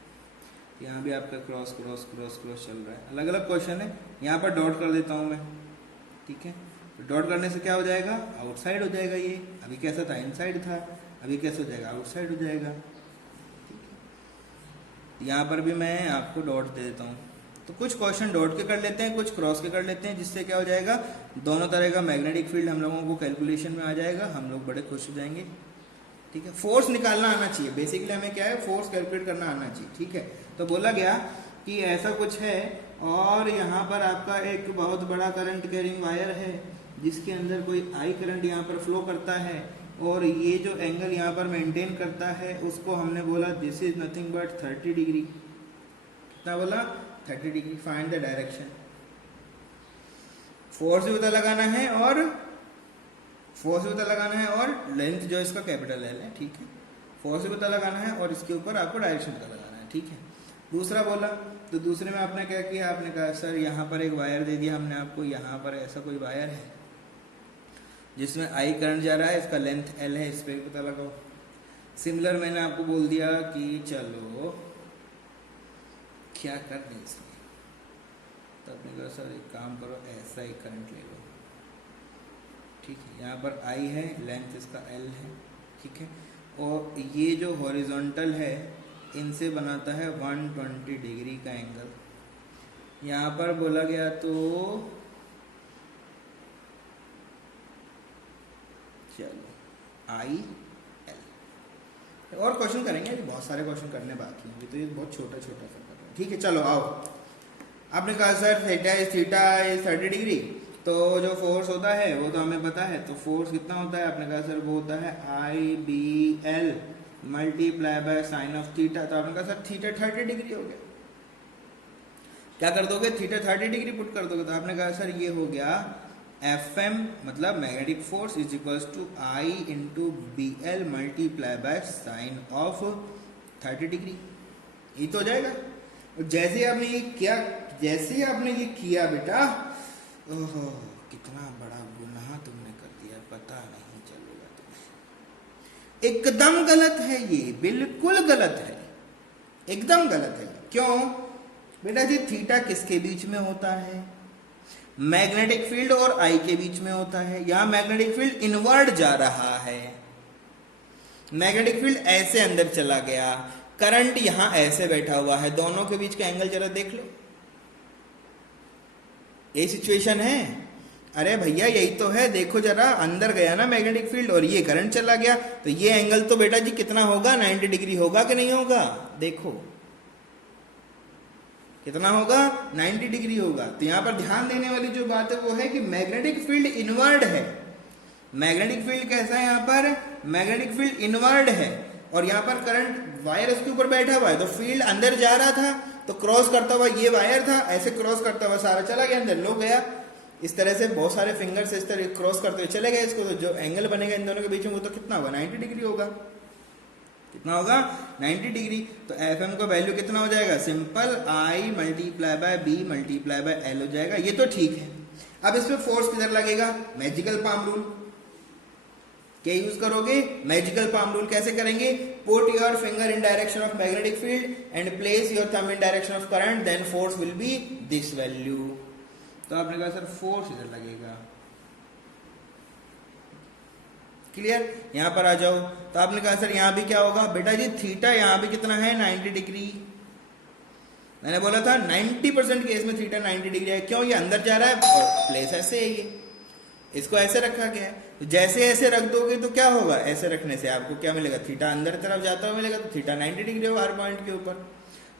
यहाँ भी आपका क्रॉस क्रॉस क्रॉस क्रॉस चल रहा है। अलग अलग क्वेश्चन है, यहाँ पर डॉट कर देता हूँ मैं, ठीक है। तो डॉट करने से क्या हो जाएगा, आउटसाइड हो जाएगा। ये अभी कैसा था, इनसाइड था, अभी कैसे हो जाएगा, आउटसाइड हो जाएगा, ठीक है। यहाँ पर भी मैं आपको डॉट दे देता हूँ। तो कुछ क्वेश्चन डॉट के कर लेते हैं, कुछ क्रॉस के कर लेते हैं, जिससे क्या हो जाएगा, दोनों तरह का मैग्नेटिक फील्ड हम लोगों को कैलकुलेशन में आ जाएगा, हम लोग बड़े खुश हो जाएंगे, ठीक है। फोर्स निकालना आना चाहिए, बेसिकली हमें क्या है, फोर्स कैलकुलेट करना आना चाहिए, ठीक है। तो बोला गया कि ऐसा कुछ है और यहाँ पर आपका एक बहुत बड़ा करंट कैरिंग वायर है जिसके अंदर कोई आई करंट यहाँ पर फ्लो करता है, और ये जो एंगल यहाँ पर मेंटेन करता है उसको हमने बोला this is nothing but 30 degree. कितना बोला, 30 degree. Find the direction, force भी पता लगाना है और लेंथ जो इसका कैपिटल एल है, ठीक है। फोर्स भी पता लगाना है और इसके ऊपर आपको डायरेक्शन पता लगाना है, ठीक है। दूसरा बोला, तो दूसरे में आपने क्या किया, आपने कहा सर यहाँ पर एक वायर दे दिया हमने आपको, यहाँ पर ऐसा कोई वायर है जिसमें आई करंट जा रहा है, इसका लेंथ एल है, इस पर पता लगाओ। सिमिलर मैंने आपको बोल दिया कि चलो क्या कर दें इसमें, तो आपने कहा सर एक काम करो, ऐसा ही करंट ले लो, ठीक है। यहाँ पर आई है, लेंथ इसका एल है, ठीक है। और ये जो हॉरिजॉन्टल है इनसे बनाता है 120 डिग्री का एंगल। यहाँ पर बोला गया तो चलो आई एल, और क्वेश्चन करेंगे, अभी बहुत सारे क्वेश्चन करने बाकी हैं, अभी तो ये बहुत छोटा छोटा सा कर रहे हैं, ठीक है। चलो आओ, आपने कहा सर थीटा इज 30 डिग्री, तो जो फोर्स होता है वो तो हमें पता है। तो फोर्स कितना होता है, आपने कहा सर वो होता है I B L multiply by sine of theta. तो आपने कहा सर थीटा 30 डिग्री हो गया, क्या कर दोगे, थीटा 30 डिग्री पुट कर दोगे। तो आपने कहा सर ये हो गया एफ एम मतलब magnetic force is equals to I into B L multiply by sine of 30 degree, ये तो हो जाएगा। जैसे आपने ये किया बेटा, ओहो कितना बड़ा गुनाह तुमने कर दिया, पता नहीं चलेगा तुम्हें। एकदम गलत है ये, बिल्कुल गलत है, एकदम गलत है। क्यों बेटा जी, थीटा किसके बीच में होता है, मैग्नेटिक फील्ड और आई के बीच में होता है। यहां मैग्नेटिक फील्ड इनवर्ड जा रहा है, मैग्नेटिक फील्ड ऐसे अंदर चला गया, करंट यहां ऐसे बैठा हुआ है, दोनों के बीच का एंगल जरा देख लो, यही सिचुएशन है। अरे भैया यही तो है, देखो जरा, अंदर गया ना मैग्नेटिक फील्ड और ये करंट चला गया, तो ये एंगल तो बेटा जी कितना होगा, 90 डिग्री होगा कि नहीं होगा, देखो कितना होगा, 90 डिग्री होगा। तो यहां पर ध्यान देने वाली जो बात है वो है कि मैग्नेटिक फील्ड इनवर्ड है। मैग्नेटिक फील्ड कैसा है, यहाँ पर मैग्नेटिक फील्ड इनवर्ड है, और यहाँ पर करंट वायर उसके ऊपर बैठा हुआ है, तो फील्ड अंदर जा रहा था, तो क्रॉस करता हुआ ये वायर था, ऐसे क्रॉस करता हुआ सारा चला गया अंदर, लो गया। इस तरह से बहुत सारे फिंगर से इस तरह क्रॉस करते हुए चले गए इसको, तो जो एंगल बनेगा इन दोनों के बीच में वो तो कितना होगा, 90 डिग्री होगा। कितना होगा 90 डिग्री। तो एफ एम का वैल्यू कितना हो जाएगा, simple I multiply by B multiply by L हो जाएगा। ये तो ठीक है। अब इसमें फोर्स किधर लगेगा, मैजिकल पाम रूल क्या यूज करोगे, मैजिकल पाम रूल। कैसे करेंगे, put your finger in direction of magnetic field and place your thumb in direction of current, then force will be this value. तो आपने कहा सर फोर्स इधर लगेगा, clear. यहां पर आ जाओ। तो आपने कहा सर यहां भी क्या होगा, बेटा जी थीटा यहां भी कितना है 90 डिग्री। मैंने बोला था 90% केस में थीटा 90 डिग्री है। क्यों, ये अंदर जा रहा है और प्लेस ऐसे है, ये इसको ऐसे रखा गया है। तो जैसे ऐसे रख दोगे तो क्या होगा, ऐसे रखने से आपको क्या मिलेगा, थीटा अंदर तरफ जाता हुआ मिलेगा, तो थीटा 90 डिग्री होगा हर पॉइंट के ऊपर,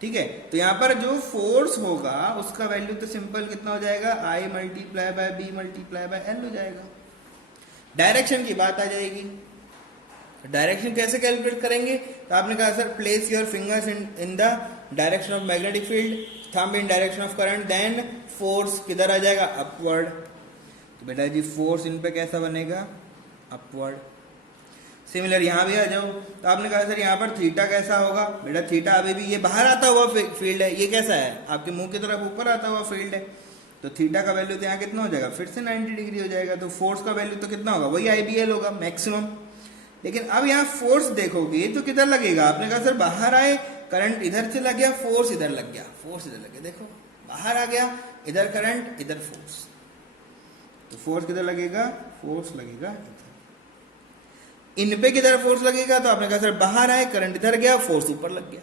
ठीक है। तो यहाँ पर जो फोर्स होगा उसका वैल्यू तो सिंपल कितना हो जाएगा, I multiply by B multiply by L हो जाएगा। डायरेक्शन की बात आ जाएगी। डायरेक्शन कैसे कैलकुलेट करेंगे, तो आपने कहा sir place your fingers in the direction of magnetic field, thumb in direction of current, then force किधर आ जाएगा, अपवर्ड। तो बेटा जी फोर्स इन पे कैसा बनेगा, अपवर्ड। सिमिलर यहां भी आ जाओ। तो आपने कहा सर यहाँ पर थीटा कैसा होगा, बेटा थीटा अभी भी ये बाहर आता हुआ फील्ड है, ये कैसा है आपके मुंह की तरफ ऊपर आता हुआ फील्ड है। तो थीटा का वैल्यू तो यहाँ कितना हो जाएगा, फिर से 90 डिग्री हो जाएगा। तो फोर्स का वैल्यू तो कितना होगा, वही IBL होगा मैक्सिमम। लेकिन अब यहाँ फोर्स देखोगे तो किधर लगेगा, आपने कहा सर बाहर आए, करंट इधर चला गया, फोर्स इधर लग गया, फोर्स इधर लग गया, देखो बाहर आ गया, इधर करंट इधर फोर्स। तो फोर्स किधर लगेगा, फोर्स लगेगा इधर। इन पे किधर फोर्स लगेगा, तो आपने कहा सर बाहर आए, करंट इधर गया, फोर्स ऊपर लग गया।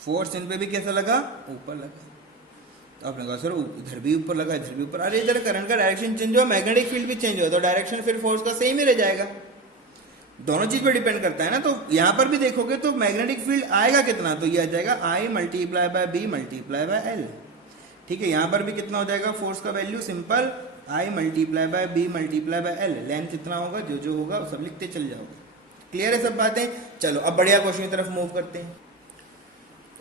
फोर्स इन पे भी कैसा लगा, ऊपर लगा। तो आपने कहा सर इधर भी ऊपर लगा, इधर भी ऊपर। अरे इधर करंट का डायरेक्शन चेंज हुआ, मैग्नेटिक फील्ड भी चेंज हुआ, तो डायरेक्शन फिर फोर्स का सेम ही रह जाएगा। दोनों चीज पे डिपेंड करता है ना। तो यहां पर भी देखोगे तो मैग्नेटिक फील्ड आएगा कितना, तो ये आ जाएगा I multiply by B multiply by L, ठीक है। यहां पर भी कितना हो जाएगा फोर्स का value, simple I multiply by B multiply by L. Length कितना होगा, जो जो होगा वो सब लिखते चल जाओगे। क्लियर है सब बातें। चलो अब बढ़िया क्वेश्चन की तरफ मूव करते हैं।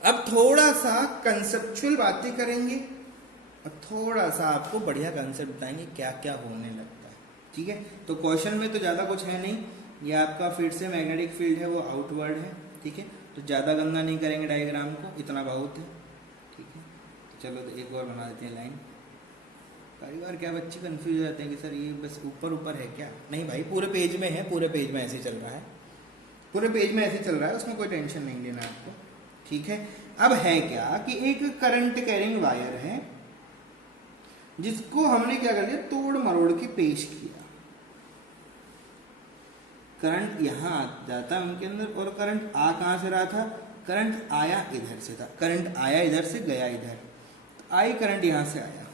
अब थोड़ा सा कंसेप्चुअल बातें करेंगे और थोड़ा सा आपको बढ़िया कंसेप्ट बताएंगे क्या क्या होने लगता है, ठीक है। तो क्वेश्चन में तो ज्यादा कुछ है नहीं, ये आपका फिर से मैग्नेटिक फील्ड है वो आउटवर्ड है, ठीक है। तो ज्यादा गंदा नहीं करेंगे डायग्राम को, इतना बहुत है, ठीक है। तो चलो तो एक और बना देते हैं लाइन। कई बार क्या बच्चे कंफ्यूज हो जाते हैं कि सर ये बस ऊपर ऊपर है क्या, नहीं भाई पूरे पेज में है, पूरे पेज में ऐसे चल रहा है, पूरे पेज में ऐसे चल रहा है, उसमें कोई टेंशन नहीं लेना आपको, ठीक है। अब है क्या कि एक करंट कैरिंग वायर है जिसको हमने क्या कर दिया, तोड़ मरोड़ के पेश किया। करंट यहां जाता है उनके अंदर, और करंट आ कहां से रहा था, करंट आया इधर से था, करंट आया इधर से गया इधर, आई करंट यहां से आया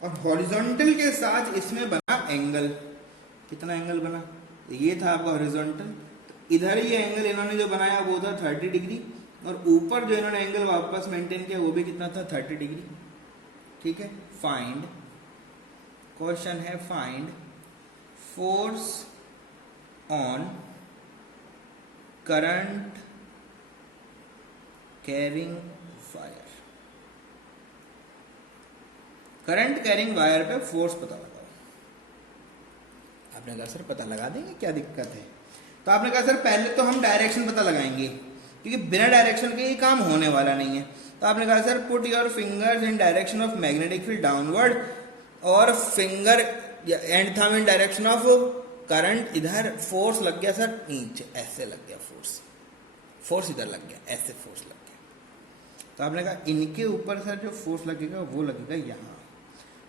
और हॉरिजॉन्टल के साथ इसमें बना एंगल। कितना एंगल बना, ये था आपका हॉरिजॉन्टल। इधर ये एंगल इन्होंने जो बनाया वो था 30 डिग्री, और ऊपर जो इन्होंने एंगल वापस मेंटेन किया वो भी कितना था 30 डिग्री, ठीक है। फाइंड, क्वेश्चन है find force on current carrying wire. Current carrying wire पे फोर्स पता लगाओ। आपने कहा सर पता लगा देंगे, क्या दिक्कत है। तो आपने कहा सर पहले तो हम डायरेक्शन पता लगाएंगे, क्योंकि बिना डायरेक्शन के ये काम होने वाला नहीं है। तो आपने कहा sir put your fingers in direction of magnetic field downward, और finger and thumb in direction of current. इधर फोर्स लग गया सर नीचे, ऐसे लग गया फोर्स, फोर्स इधर लग गया, ऐसे फोर्स लग गया। तो आपने कहा इनके ऊपर सर जो फोर्स लगेगा वो लगेगा यहाँ।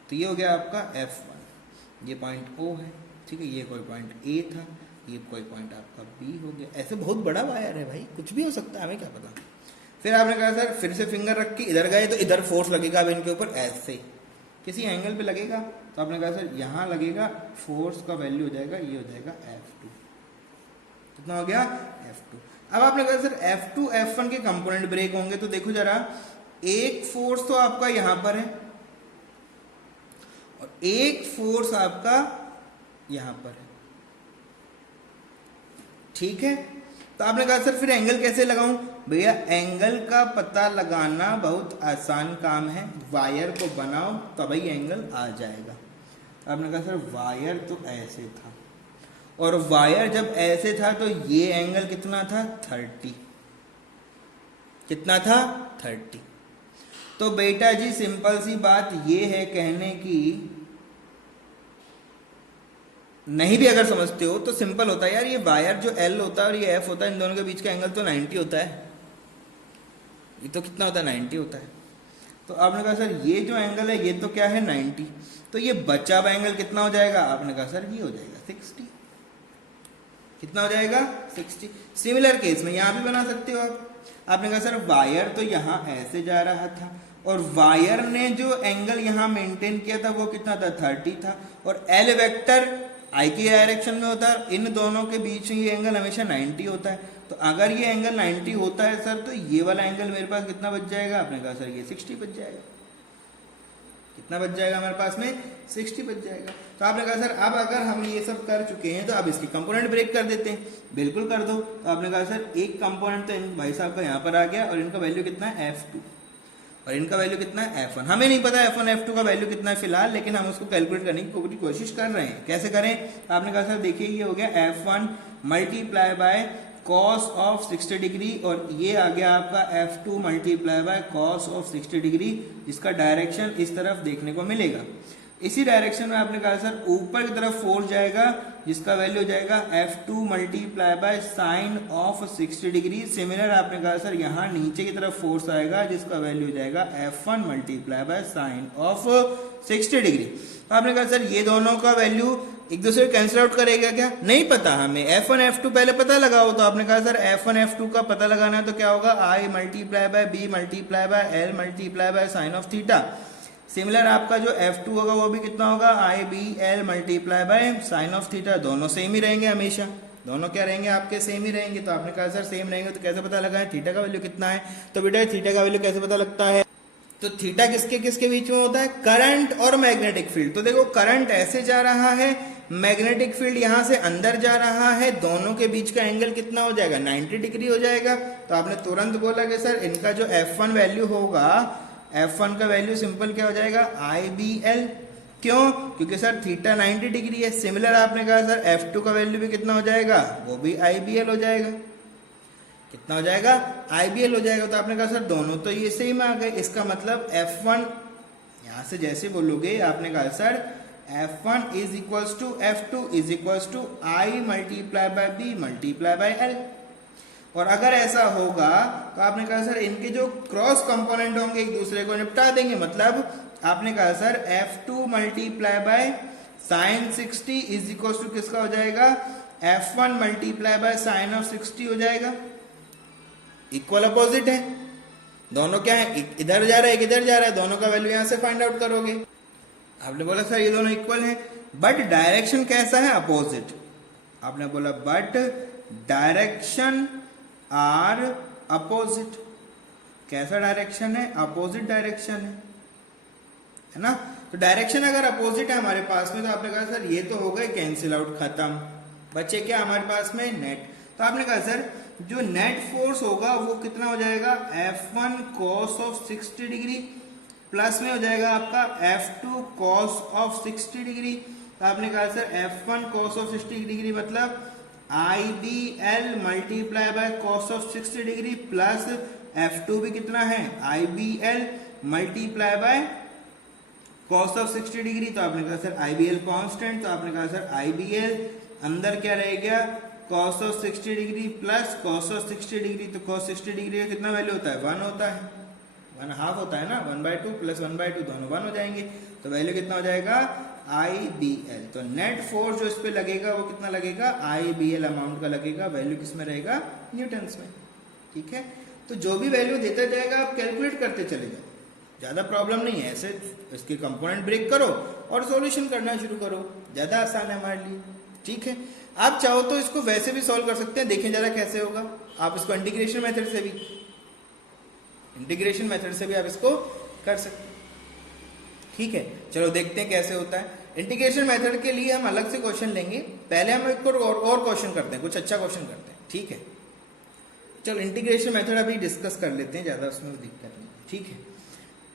तो ये हो गया आपका F1, ये पॉइंट O है, ठीक है। ये कोई पॉइंट A था, ये कोई पॉइंट आपका B हो गया। ऐसे बहुत बड़ा वायर है भाई, कुछ भी हो सकता है, हमें क्या पता। फिर आपने कहा सर फिर से फिंगर रख के इधर गए तो इधर फोर्स लगेगा, अब इनके ऊपर ऐसे किसी एंगल पे लगेगा। तो आपने कहा सर यहाँ लगेगा, फोर्स का वैल्यू हो जाएगा, ये हो जाएगा F2। कितना हो गया, F2। अब आपने कहा सर F2 F1 के कंपोनेंट ब्रेक होंगे, तो देखो जरा, एक फोर्स तो आपका यहां पर है और एक फोर्स आपका यहां पर है, ठीक है। तो आपने कहा सर फिर एंगल कैसे लगाऊं, भैया एंगल का पता लगाना बहुत आसान काम है, वायर को बनाओ तभी एंगल आ जाएगा। आपने कहा सर वायर तो ऐसे था और वायर जब ऐसे था तो ये एंगल कितना था 30, कितना था 30। तो बेटा जी सिंपल सी बात ये है कहने की, नहीं भी अगर समझते हो तो सिंपल होता है यार, ये वायर जो एल होता है और ये एफ होता है, इन दोनों के बीच का एंगल तो 90 होता है, ये तो कितना होता है 90 होता है। तो आपने कहा सर ये जो एंगल है ये तो क्या है 90, तो ये बचा हुआ एंगल कितना हो जाएगा, आपने कहा सर ये हो जाएगा 60, कितना हो जाएगा 60। सिमिलर केस में यहां भी बना सकते हो आप, आपने कहा सर वायर तो यहां ऐसे जा रहा था और वायर ने जो एंगल यहां मेंटेन किया था वो कितना था 30 था, और एल वेक्टर आई की डायरेक्शन में होता है, इन दोनों के बीच ये एंगल हमेशा 90 होता है। तो अगर ये एंगल 90 होता है सर तो ये वाला एंगल मेरे पास कितना बच जाएगा, आपने कहा सर ये 60 बच जाएगा, कितना बच जाएगा हमारे पास में 60 बच जाएगा। तो आपने कहा सर अब अगर हम ये सब कर चुके हैं तो अब इसके कंपोनेंट ब्रेक कर देते हैं, बिल्कुल कर दो। तो आपने कहा सर एक कंपोनेंट तो इन भाई साहब का यहाँ पर आ गया और इनका वैल्यू कितना है F2 और इनका वैल्यू कितना है F1। हमें नहीं पता F1 F2 का वैल्यू कितना है फिलहाल, लेकिन हम उसको कैलकुलेट करने की पूरी कोशिश कर रहे हैं। कैसे करें, आपने कहा सर देखिए ये हो गया F1 multiply by cos of 60 degree और ये आ गया आपका F2 multiply bye cos of 60 degree, जिसका डायरेक्शन इस तरफ देखने को मिलेगा। इसी डायरेक्शन में आपने कहा सर ऊपर की तरफ फोर्स जाएगा जिसका वैल्यू हो जाएगा F2 multiply by sine of 60 degree. Similar आपने कहा सर यहाँ नीचे की तरफ फोर्स आएगा जिसका वैल्यू हो जाएगा F1 multiply by sine of 60 degree. तो आपने कहा सर ये दोनों का वैल्यू एक दूसरे को कैंसिल आउट करेगा क्या, नहीं पता हमें, F1 F2 पहले पता लगाओ। तो आपने कहा सर F1 F2 का पता लगाना है तो क्या होगा, I multiply by B multiply by L multiply by sine of theta. Similar आपका जो F2 होगा वो भी कितना होगा, I B L multiply by sine of theta. दोनों सेम ही रहेंगे हमेशा, दोनों क्या रहेंगे आपके सेम ही रहेंगे। तो आपने कहा सर सेम रहेंगे तो कैसे पता लगा है थीटा का वैल्यू कितना है, तो बेटा थीटा का वैल्यू कैसे पता लगता है, तो थीटा किसके किसके बीच में होता है, करंट और मैग्नेटिक फील्ड। तो देखो करंट ऐसे जा रहा है, मैग्नेटिक फील्ड यहां से अंदर जा रहा है, दोनों के बीच का एंगल कितना हो जाएगा 90 डिग्री हो जाएगा। तो आपने तुरंत बोला कि सर इनका जो F1 वैल्यू होगा, F1 का वैल्यू सिंपल क्या हो जाएगा IBL, क्यों, क्योंकि सर थीटा 90 डिग्री है। सिमिलर आपने कहा सर F2 का वैल्यू भी कितना हो जाएगा, वो भी IBL हो जाएगा, कितना हो जाएगा IBL हो जाएगा। तो आपने कहा सर दोनों तो ये सेम आ गए, इसका मतलब F1 यहां से जैसे बोलोगे आपने कहा sir F1 is equals to F2 is equals to I multiply by B multiply by L। और अगर ऐसा होगा तो आपने कहा सर इनके जो क्रॉस कंपोनेंट होंगे एक दूसरे को निपटा देंगे। मतलब आपने कहा sir F2 multiply by sine 60 is equal to किसका हो जाएगा, F1 multiply by sine of 60 हो जाएगा। इक्वल अपोजिट है, दोनों क्या है, इधर जा रहा है एक इधर जा रहा है, दोनों का वैल्यू यहां से फाइंड आउट करोगे। आपने बोला सर ये दोनों इक्वल हैं, बट डायरेक्शन कैसा है, अपोजिट। आपने बोला बट डायरेक्शन आर अपोजिट, कैसा डायरेक्शन है, अपोजिट डायरेक्शन है ना। तो डायरेक्शन अगर अपोजिट है हमारे पास में तो आपने कहा सर ये तो हो गए कैंसिल आउट, खत्म, बचे क्या हमारे पास में नेट। तो आपने कहा सर जो नेट फोर्स होगा वो कितना हो जाएगा, F1 cos of 60 degree plus में हो जाएगा आपका F2 cos ऑफ 60 डिग्री। तो आपने कहा sir F1 cos of 60 degree मतलब IBL multiply by cos of 60 degree plus F2 भी कितना है IBL multiply by cos of 60 degree. तो आपने कहा सर IBL कांस्टेंट, तो आपने कहा सर IBL अंदर क्या रहेगा cos of 60 degree plus cos of 60 degree. तो cos 60 डिग्री का कितना वैल्यू होता है 1 होता है, 1/2 होता है ना, 1/2 प्लस 1/2 दोनों 1 हो जाएंगे। तो वैल्यू कितना हो जाएगा IBL। तो नेट फोर्स जो इस पे लगेगा वो कितना लगेगा IBL अमाउंट का लगेगा, वैल्यू किस में रहेगा न्यूटन्स में। ठीक है, तो जो भी वैल्यू देता जाएगा आप कैलकुलेट करते चले जाओ, ज्यादा प्रॉब्लम नहीं है, ऐसे इसके कंपोनेंट ब्रेक करो और सॉल्यूशन करना शुरू करो, ज्यादा आसान है हमारे लिए। ठीक है, आप चाहो तो इसको वैसे भी सॉल्व कर सकते हैं, देखें जरा कैसे होगा। आप इसको इंटीग्रेशन मेथड से भी, इंटीग्रेशन मेथड से भी आप इसको कर सकते हैं। ठीक है, चलो देखते हैं कैसे होता है। इंटीग्रेशन मेथड के लिए हम अलग से क्वेश्चन लेंगे, पहले हम एक और क्वेश्चन करते हैं, कुछ अच्छा क्वेश्चन करते हैं। ठीक है, चलो इंटीग्रेशन मेथड अभी डिस्कस कर लेते हैं, ज्यादा उसमें दिक्कत नहीं। ठीक है,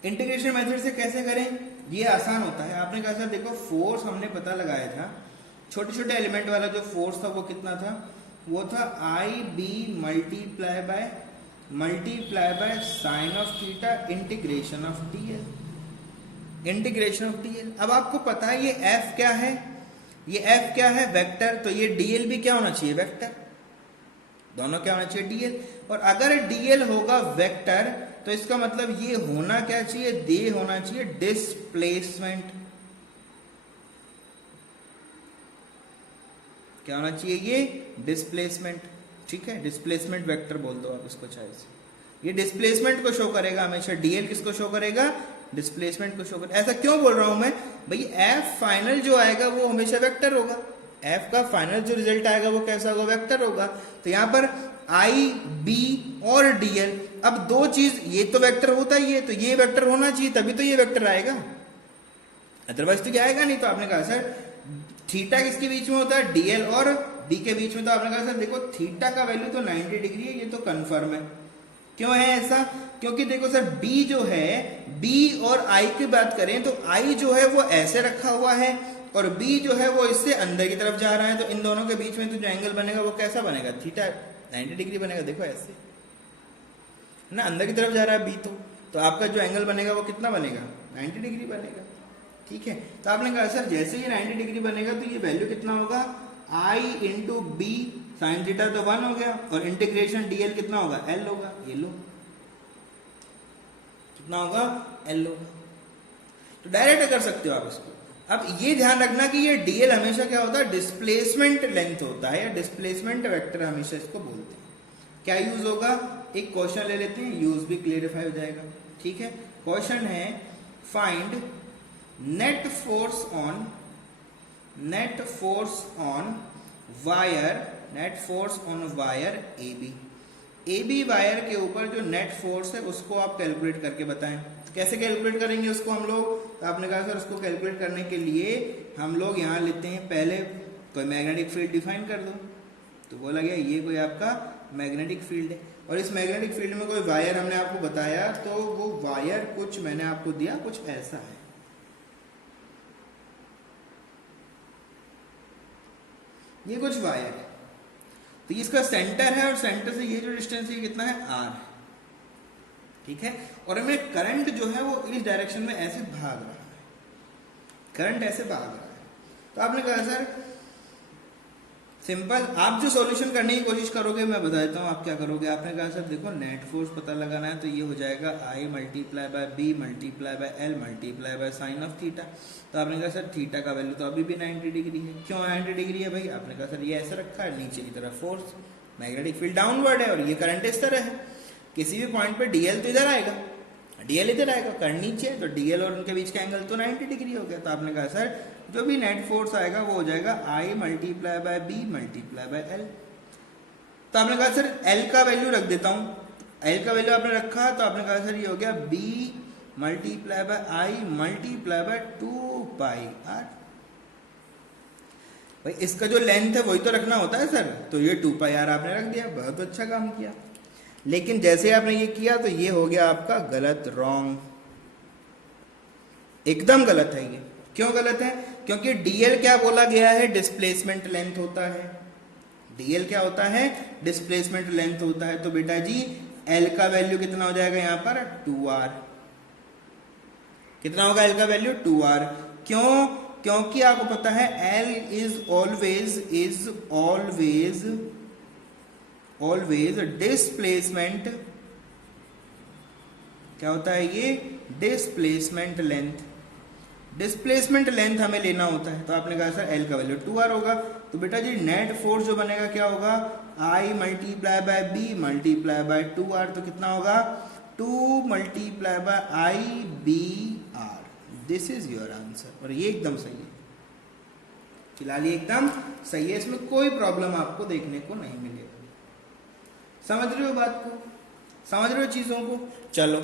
इंटीग्रेशन मेथड से कैसे करें, ये आसान होता है। आपने कहा सर देखो फोर्स हमने पता लगाया था छोटे छोटे एलिमेंट वाला जो फोर्स था वो कितना था, वो था I B multiply by sine of theta integration of DL, integration of DL. अब आपको पता है ये एफ क्या है, ये एफ क्या है, वेक्टर, तो ये डीएल भी क्या होना चाहिए, वेक्टर, दोनों क्या होना चाहिए, डीएल। और अगर डीएल होगा वेक्टर तो इसका मतलब ये होना क्या चाहिए, दे होना चाहिए डिस्प्लेसमेंट, क्या होना चाहिए, ये डिस्प्लेसमेंट, ठीक है, डिस्प्लेसमेंट वेक्टर बोल दो आप इसको चाहे से, ये डिस्प्लेसमेंट को शो करेगा हमेशा, डीएल किसको शो करेगा, डिस्प्लेसमेंट को शो करेगा। ऐसा क्यों बोल रहा हूं मैं भाई, एफ फाइनल जो आएगा वो हमेशा वेक्टर होगा, एफ का फाइनल जो रिजल्ट आएगा वो कैसा होगा, वेक्टर होगा। तो यहां पर आई बी और डीएल, अब दो चीज, ये तो वेक्टर होता ही है तो ये वेक्टर होना चाहिए तभी तो ये वेक्टर आएगा, अदरवाइज तो क्या आएगा नहीं। तो आपने कहा सर थीटा किसके बीच में होता है, डीएल और बी के बीच में, तो आपने कहा सर देखो थीटा का वैल्यू तो 90 डिग्री है, ये तो कंफर्म है। क्यों है ऐसा, क्योंकि देखो सर बी जो है, बी और आई की बात करें तो आई जो है वो ऐसे रखा हुआ है और बी जो है वो इससे अंदर की तरफ जा रहा है, तो इन दोनों के बीच में तो जो एंगल बनेगा वो कैसा बनेगा, थीटा 90 डिग्री बनेगा, देखो ऐसे है ना, अंदर की तरफ जा रहा है बी, तो आपका जो एंगल बनेगा वो कितना बनेगा, 90 डिग्री बनेगा, ठीक है। तो आपने कहा सर जैसे ये 90 डिग्री बनेगा तो ये वैल्यू कितना होगा, आई इंटू बी साइन थीटा तो 1 हो गया, और इंटीग्रेशन डीएल कितना होगा, एल होगा, ये लो कितना होगा, एल होगा। तो डायरेक्ट कर सकते हो आप इसको। अब ये ध्यान रखना कि ये डीएल हमेशा क्या होता है, डिस्प्लेसमेंट लेंथ होता है, या डिस्प्लेसमेंट वेक्टर हमेशा इसको बोलते हैं। क्या यूज होगा, एक क्वेश्चन ले लेते हैं, यूज भी क्लियरिफाई हो जाएगा, ठीक है। क्वेश्चन है find net force on wire A B wire के ऊपर जो नेट फोर्स है उसको आप कैलकुलेट करके बताएं। कैसे कैलकुलेट करेंगे उसको हम लोग, तो आपने कहा सर उसको कैलकुलेट करने के लिए हम लोग यहाँ लेते हैं, पहले कोई मैग्नेटिक फील्ड डिफाइन कर दो, तो बोला गया ये कोई आपका मैग्नेटिक फील्ड है, और इस मैग्नेटिक फील्ड में कोई वायर हमने आपको बताया, तो वो वायर कुछ मैंने आपको दिया, कुछ ऐसा है, ये कुछ वायर है, तो इसका सेंटर है और सेंटर से ये जो डिस्टेंस है कितना है, आर, ठीक है। और हमें करंट जो है वो इस डायरेक्शन में ऐसे भाग रहा है, करंट ऐसे भाग रहा है। तो आपने कहा सर सिंपल, आप जो सॉल्यूशन करने की कोशिश करोगे मैं बता देता हूँ आप क्या करोगे। आपने कहा सर देखो नेट फोर्स पता लगाना है, तो ये हो जाएगा I multiply by B multiply by L multiply by sine of theta. तो आपने कहा सर थीटा का वैल्यू तो अभी भी 90 डिग्री है। क्यों 90 डिग्री है भाई, आपने कहा सर ये ऐसे रखा है, नीचे की तरफ फोर्स मैग्नेटिक फील्ड डाउनवर्ड है और ये करंट इस तरह है, किसी भी पॉइंट पे डीएल तो इधर आएगा, डीएल इधर आएगा, करंट नीचे है, तो डीएल और उनके बीच का एंगल तो 90 डिग्री हो गया। तो आपने कहा सर जो भी नेट फोर्स आएगा वो हो जाएगा I multiply by B multiply by L. तो आपने कहा सर एल का वैल्यू रख देता हूं, एल का वैल्यू आपने रखा, तो आपने कहा सर ये हो गया B multiply by I multiply by 2 pi R. भाई इसका जो लेंथ है वही तो रखना होता है सर, तो ये 2 पाई आर आपने रख दिया, बहुत अच्छा काम किया। लेकिन जैसे आपने ये किया तो ये हो गया आपका गलत, रॉन्ग, एकदम गलत है ये। क्यों गलत है, क्योंकि डीएल क्या बोला गया है, डिस्प्लेसमेंट लेंथ होता है, डीएल क्या होता है, डिस्प्लेसमेंट लेंथ होता है। तो बेटा जी एल का वैल्यू कितना हो जाएगा यहाँ पर 2r, कितना होगा एल का वैल्यू 2r। क्यों, क्योंकि आपको पता है एल इज ऑलवेज डिस्प्लेसमेंट, क्या होता है ये, डिस्प्लेसमेंट लेंथ, डिस्प्लेसमेंट लेंथ हमें लेना होता है। तो आपने कहा सर एल का वैल्यू 2r होगा, तो बेटा जी नेट फोर्स जो बनेगा क्या होगा, I multiply by B multiply by 2r, तो कितना होगा 2 multiply by I B R. This is your answer, और ये एकदम सही है, फिलहाल ये एकदम सही है, इसमें कोई प्रॉब्लम आपको देखने को नहीं मिलेगा। समझ रहे हो बात को, समझ रहे हो चीजों को। चलो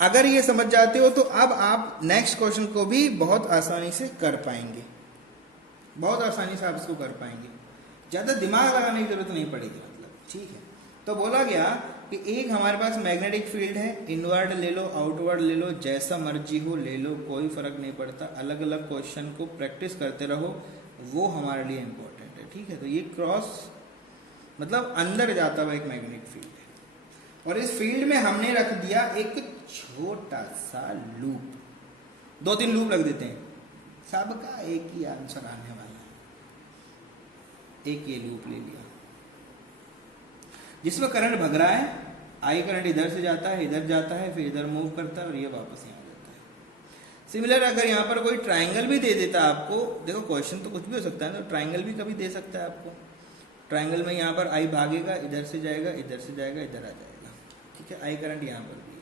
अगर ये समझ जाते हो तो अब आप नेक्स्ट क्वेश्चन को भी बहुत आसानी से कर पाएंगे, बहुत आसानी से आप इसको कर पाएंगे, ज्यादा दिमाग लगाने की जरूरत नहीं पड़ेगी, मतलब ठीक है। तो बोला गया कि एक हमारे पास मैग्नेटिक फील्ड है, इनवर्ड ले लो आउटवर्ड ले लो, जैसा मर्जी हो ले लो, कोई फर्क नहीं पड़ता, अलग अलग क्वेश्चन को प्रैक्टिस करते रहो, वो हमारे लिए इम्पोर्टेंट है, ठीक है। तो ये क्रॉस मतलब अंदर जाता हुआ एक मैग्नेटिक फील्ड है, और इस फील्ड में हमने रख दिया एक छोटा सा लूप, 2-3 लूप रख देते हैं, सबका एक ही आंसर आने वाला है। एक ये लूप ले लिया जिसमें करंट भग रहा है, आई करंट इधर से जाता है, इधर जाता है, फिर इधर मूव करता है और ये वापस यहाँ जाता है। सिमिलर अगर यहाँ पर कोई ट्राइंगल भी दे देता है आपको, देखो क्वेश्चन तो कुछ भी हो सकता है, तो ट्राइंगल भी कभी दे सकता है आपको। ट्राइंगल में यहाँ पर आई भागेगा, इधर से जाएगा, इधर से जाएगा, इधर आ जाएगा, ठीक है। आई करंट यहाँ पर भी है।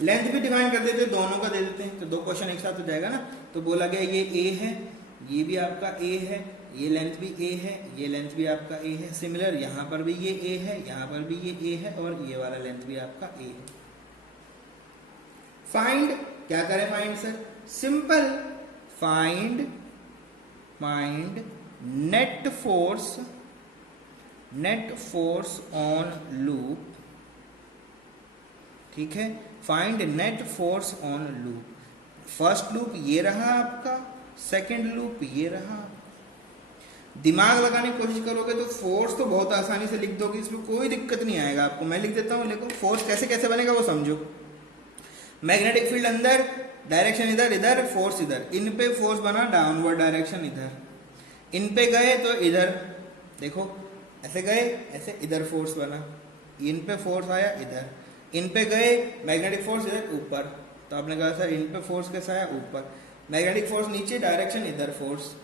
लेंथ भी डिफाइन कर देते हैं, दोनों का दे देते हैं, तो 2 क्वेश्चन एक साथ हो जाएगा ना। तो बोला गया ये ए है, ये भी आपका ए है, ये लेंथ भी ए है, ये लेंथ भी आपका ए है। सिमिलर यहाँ पर भी ये ए है, यहाँ पर भी ये ए है, और ये वाला लेंथ भी आपका ए है। फाइंड, क्या करें find sir? Simple, find net force on loop, ठीक है। Find net force on loop. First loop ये रहा आपका, सेकंड लूप ये रहा। दिमाग लगाने की कोशिश करोगे तो फोर्स तो बहुत आसानी से लिख दोगे, इसमें कोई दिक्कत नहीं आएगा आपको। मैं लिख देता हूँ, देखो फोर्स कैसे कैसे बनेगा वो समझो। मैग्नेटिक फील्ड अंदर, डायरेक्शन इधर, इधर फोर्स इधर, इन पे फोर्स बना डाउनवर्ड डायरेक्शन इधर, इन पे गए तो इधर, देखो ऐसे गए, ऐसे इधर फोर्स बना, इन पे फोर्स आया इधर, इन पे गए मैग्नेटिक फोर्स इधर ऊपर, तो आपने कहा सर इन पे फोर्स कैसा आया ऊपर, मैग्नेटिक फोर्स नीचे, डायरेक्शन इधर फोर्स,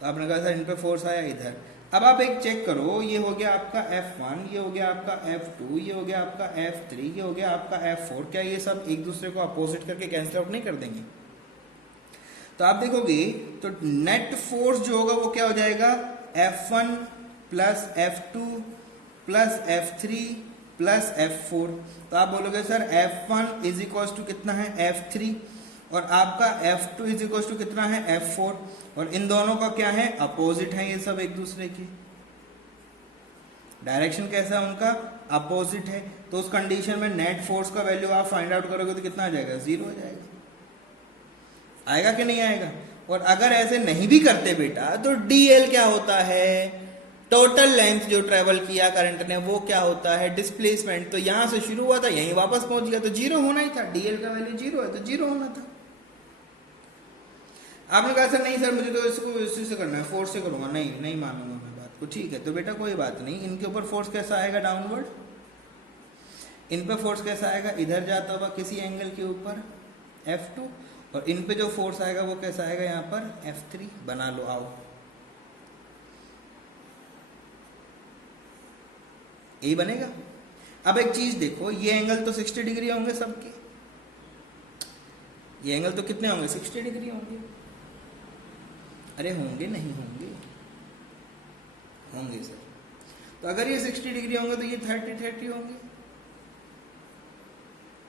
तो आपने कहा सर इन पे फोर्स आया इधर। अब आप एक चेक करो, ये हो गया आपका F1, ये हो गया आपका F2, ये हो गया आपका F3, ये हो गया आपका F4। क्या ये सब एक दूसरे को अपोजिट करके कैंसिल आउट नहीं कर देंगे? तो आप देखोगे तो नेट फोर्स जो होगा वो क्या हो जाएगा, F1 plus F2 plus F3 plus F4। तो आप बोलोगे sir F1 is equal to कितना है, F3, और आपका F2 इज इक्वल टू कितना है, F4, और इन दोनों का क्या है, अपोजिट है ये सब एक दूसरे की। डायरेक्शन कैसा है उनका, अपोजिट है। तो उस कंडीशन में नेट फोर्स का वैल्यू आप फाइंड आउट करोगे तो कितना आ जाएगा, 0 हो जाएगा। आएगा कि नहीं आएगा? और अगर ऐसे नहीं भी करते बेटा तो DL क्या होता है, टोटल लेंथ जो ट्रेवल किया करंट ने वो क्या होता है, डिस्प्लेसमेंट। तो यहां से शुरू हुआ था यहीं वापस पहुंच गया, तो 0 होना ही था। DL का वैल्यू 0 है तो 0 होना था। आपने कहा सर नहीं सर मुझे तो इसको इसी से करना है, फोर्स से करूंगा, नहीं मानूंगा मैं बात को, ठीक है। तो बेटा कोई बात नहीं, इनके ऊपर फोर्स कैसा आएगा, डाउनवर्ड, इन पे फोर्स कैसा आएगा, इधर जाता हुआ किसी एंगल के ऊपर F2, और इन पे जो फोर्स आएगा वो कैसा आएगा यहाँ पर F3। बना लो, आओ यही बनेगा। अब एक चीज देखो, ये एंगल तो 60 डिग्री होंगे सबके, ये एंगल तो कितने होंगे, 60 डिग्री होंगे। अरे होंगे नहीं होंगे, होंगे सर। तो अगर ये 60 डिग्री होंगे तो ये 30 होंगे।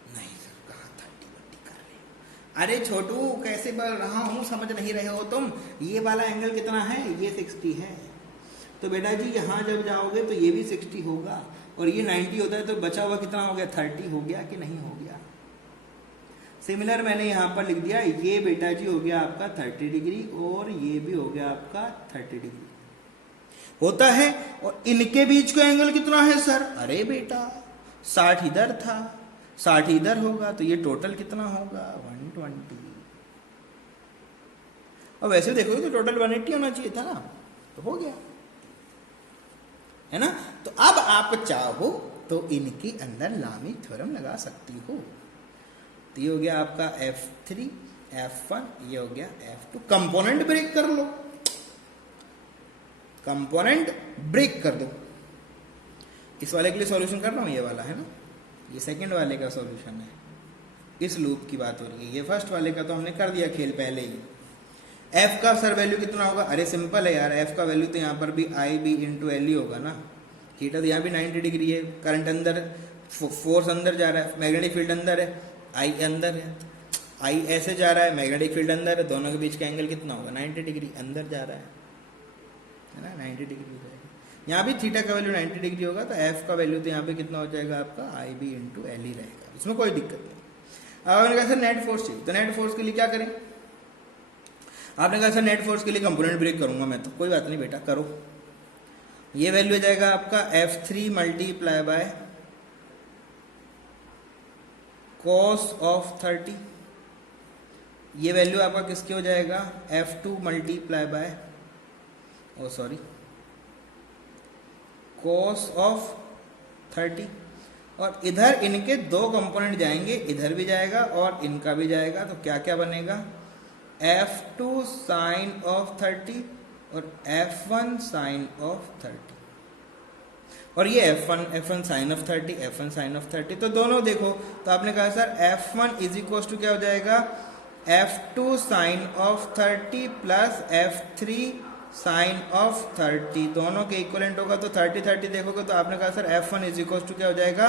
नहीं सर, कहाँ 30 कर रहे हो? अरे छोटू कैसे बोल रहा हूं, समझ नहीं रहे हो तुम। ये वाला एंगल कितना है, ये 60 है, तो बेटा जी यहाँ जब जाओगे तो ये भी 60 होगा, और ये 90 होता है तो बचा हुआ कितना हो गया, 30 हो गया कि नहीं हो गया। सिमिलर मैंने यहाँ पर लिख दिया, ये बेटा जी हो गया आपका 30 डिग्री, और ये भी हो गया आपका 30 डिग्री होता है। और इनके बीच का एंगल कितना है सर, अरे बेटा 60 इधर था, 60 इधर होगा, तो ये टोटल कितना होगा, 120। और वैसे देखोगे तो टोटल 180 होना चाहिए था ना, तो हो गया है ना। तो अब आप चाहो तो इनके अंदर लामी थ्योरम लगा सकती हो। तो ये हो गया आपका F3, F1, ये हो गया F2। कंपोनेंट ब्रेक कर लो, कंपोनेंट ब्रेक कर दो। इस वाले के लिए सॉल्यूशन कर रहा हूं, ये वाला है ना, ये सेकंड वाले का सॉल्यूशन है, इस लूप की बात हो रही है। ये फर्स्ट वाले का तो हमने कर दिया खेल पहले ही। F का सर वैल्यू कितना होगा, अरे सिंपल है यार, F का वैल्यू तो यहाँ पर भी IB इंटू L ही होगा ना। थीटा तो यहाँ भी 90 डिग्री है, करंट अंदर, फोर्स अंदर जा रहा है, मैग्नेटिक फील्ड अंदर है, I अंदर है, I ऐसे जा रहा है, मैग्नेटिक फील्ड अंदर है, दोनों के बीच का एंगल कितना होगा, 90 डिग्री अंदर जा रहा है ना, 90 डिग्री हो जाएगा। यहाँ भी थीटा का वैल्यू 90 डिग्री होगा, तो F का वैल्यू तो यहाँ पे कितना हो जाएगा आपका IB इंटू L ही रहेगा, इसमें कोई दिक्कत नहीं। अब मैंने कहा सर नेट फोर्स चाहिए, तो नेट फोर्स के लिए क्या करें, आपने कहा सर नेट फोर्स के लिए कंपोनेंट ब्रेक करूंगा मैं, तो कोई बात नहीं बेटा, करो। ये वैल्यू हो जाएगा आपका F3 multiply by cos of 30। ये वैल्यू आपका किसके हो जाएगा, F2 multiply bye cos of 30। और इधर इनके दो कंपोनेंट जाएंगे, इधर भी जाएगा और इनका भी जाएगा, तो क्या क्या बनेगा, F2 साइन ऑफ 30 और F1 साइन ऑफ 30। और ये F1 sign of 30, F1 sign of 30, तो दोनों देखो, तो आपने कहा sir F1 is equal to क्या हो जाएगा, F2 sine of 30 plus F3 sine of 30, दोनों के इक्वलेंट होगा, तो 30 देखोगे तो आपने कहा sir F1 is equal to क्या हो जाएगा,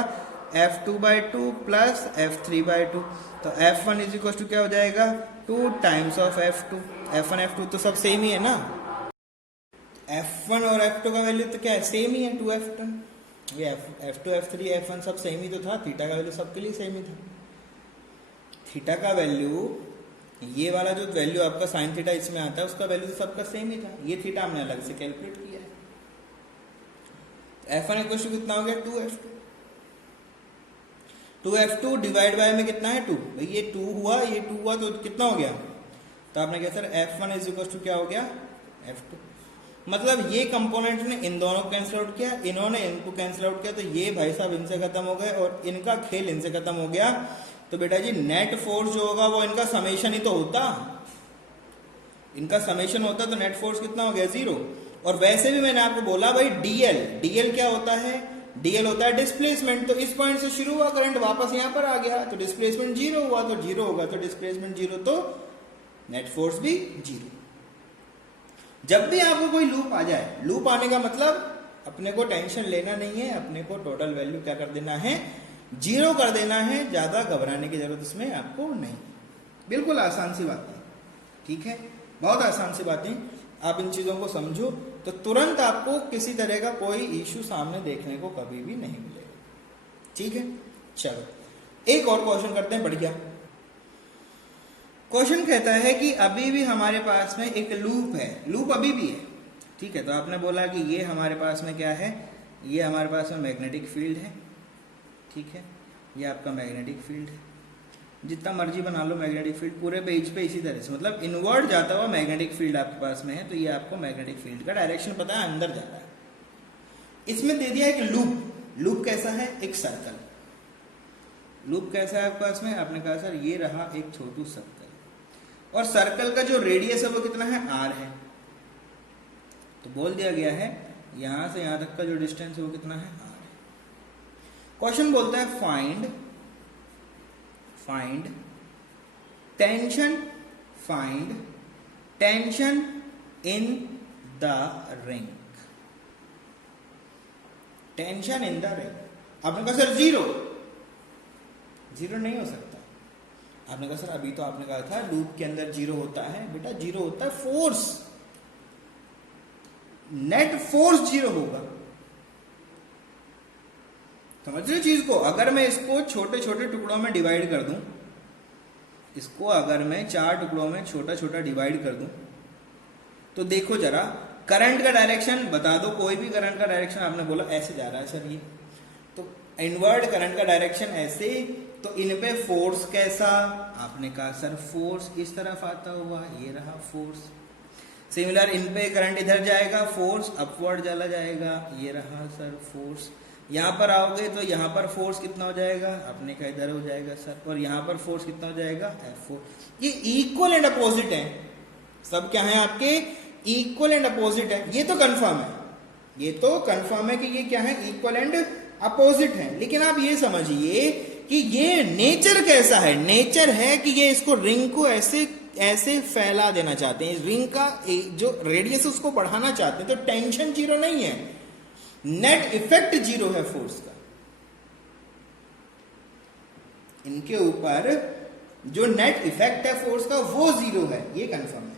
F2/2 प्लस F3/2, तो F1 इज इक्वल टू क्या हो जाएगा, 2 times of F2। F1 F2 तो सब सेम ही है ना, F1 और F2 का वैल्यू तो क्या है, सेम ही है, 2F2। ये F2 F3 F1 सब सेम ही तो था, थीटा का वैल्यू सबके लिए सेम ही था। थीटा का वैल्यू, ये वाला जो वैल्यू आपका साइन थीटा इसमें आता है, उसका वैल्यू तो सबका सेम ही था, ये थीटा हमने अलग से कैलकुलेट किया है। F1 इक्वल टू कितना हो गया, 2F2। 2F2 डिवाइड बाय में कितना है, 2, भाई ये 2 हुआ, ये 2 हुआ, तो कितना हो गया, तो आपने कहा sir F1 is equal to क्या हो गया, F2। मतलब ये कंपोनेंट ने इन दोनों को कैंसिल आउट किया, इन्होंने इनको कैंसिल आउट किया, तो ये भाई साहब इनसे खत्म हो गए और इनका खेल इनसे खत्म हो गया। तो बेटा जी नेट फोर्स जो होगा वो इनका समेशन ही तो होता, इनका समेशन होता, तो नेट फोर्स कितना हो गया, 0। और वैसे भी मैंने आपको बोला भाई डीएल क्या होता है, डीएल होता है डिस्प्लेसमेंट। तो इस पॉइंट से शुरू हुआ करंट, वापस यहां पर आ गया, तो डिस्प्लेसमेंट 0 हुआ, तो 0 होगा, तो डिस्प्लेसमेंट 0, तो नेट फोर्स भी 0। जब भी आपको कोई लूप आ जाए, लूप आने का मतलब अपने को टेंशन लेना नहीं है, अपने को टोटल वैल्यू क्या कर देना है, 0 कर देना है, ज्यादा घबराने की जरूरत इसमें आपको नहीं। बिल्कुल आसान सी बात है, ठीक है, बहुत आसान सी बातें, आप इन चीजों को समझो तो तुरंत आपको किसी तरह का कोई इश्यू सामने देखने को कभी भी नहीं मिलेगा, ठीक है। चलो एक और क्वेश्चन करते हैं, बढ़िया क्वेश्चन कहता है कि अभी भी हमारे पास में एक लूप है, लूप अभी भी है, ठीक है। तो आपने बोला कि ये हमारे पास में क्या है, ये हमारे पास में मैग्नेटिक फील्ड है, ठीक है, ये आपका मैग्नेटिक फील्ड है, जितना मर्जी बना लो मैग्नेटिक फील्ड, पूरे पेज पे इसी तरह से, मतलब इनवर्ड जाता हुआ मैग्नेटिक फील्ड आपके पास में है, तो ये आपको मैग्नेटिक फील्ड का डायरेक्शन पता है, अंदर जाता है। इसमें दे दिया एक लूप, लूप कैसा है, एक सर्कल। लूप कैसा है आपके पास में, आपने कहा सर ये रहा एक छोटू सर्कल, और सर्कल का जो रेडियस है वो कितना है, r है। तो बोल दिया गया है यहां से यहां तक का जो डिस्टेंस है वो कितना है, r है। क्वेश्चन बोलता है find tension in the ring, tension in the ring. आपने कहा सर 0 नहीं हो सकता। आपने कहा सर अभी तो आपने कहा था लूप के अंदर 0 होता है, बेटा 0 होता है फोर्स, नेट फोर्स 0 होगा। समझ रहे चीज को, अगर मैं इसको छोटे छोटे टुकड़ों में डिवाइड कर दूं, इसको अगर मैं 4 टुकड़ों में छोटा छोटा डिवाइड कर दूं, तो देखो जरा करंट का डायरेक्शन बता दो, कोई भी करंट का डायरेक्शन। आपने बोला ऐसे जा रहा है सर ये, तो इनवर्ड करंट का डायरेक्शन ऐसे, तो इन पे फोर्स कैसा, आपने कहा सर फोर्स इस तरफ आता हुआ, ये रहा फोर्स। सिमिलर इन पे करंट इधर जाएगा, फोर्स अपवर्ड चला जाएगा, ये रहा सर फोर्स। यहाँ पर आओगे तो यहाँ पर फोर्स कितना हो जाएगा, आपने कहा इधर हो जाएगा सर, और यहाँ पर फोर्स कितना हो जाएगा, F4। ये इक्वल एंड अपोजिट है, सब क्या है आपके इक्वल एंड अपोजिट है, ये तो कंफर्म है, ये तो कंफर्म है कि ये क्या है, इक्वल एंड अपोजिट है। लेकिन आप ये समझिए कि ये नेचर कैसा है, नेचर है कि ये इसको रिंग को ऐसे ऐसे फैला देना चाहते हैं, रिंग का जो रेडियस उसको बढ़ाना चाहते हैं, तो टेंशन 0 नहीं है, नेट इफेक्ट 0 है फोर्स का। इनके ऊपर जो नेट इफेक्ट है फोर्स का वो 0 है, ये कंफर्म है,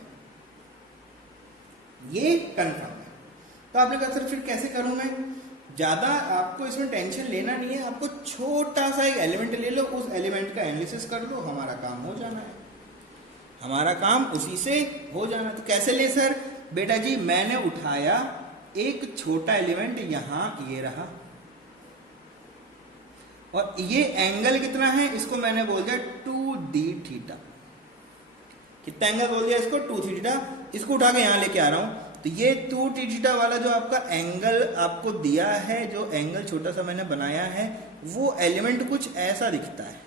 ये कंफर्म है। तो आपने कहा सर फिर कैसे करूं मैं, ज्यादा आपको इसमें टेंशन लेना नहीं है, आपको छोटा सा एक एलिमेंट ले लो, उस एलिमेंट का एनालिसिस कर लो, हमारा काम हो जाना है। हमारा काम उसी से हो जाना। तो कैसे ले सर? बेटा जी मैंने उठाया एक छोटा एलिमेंट, यहां ये रहा, और ये एंगल कितना है, इसको मैंने बोल दिया 2d थीटा। कितना एंगल बोल दिया इसको? 2 थीटा। इसको उठा के यहां लेके आ रहा हूं, तो ये 2 थीटा वाला जो आपका एंगल आपको दिया है, जो एंगल छोटा सा मैंने बनाया है, वो एलिमेंट कुछ ऐसा दिखता है।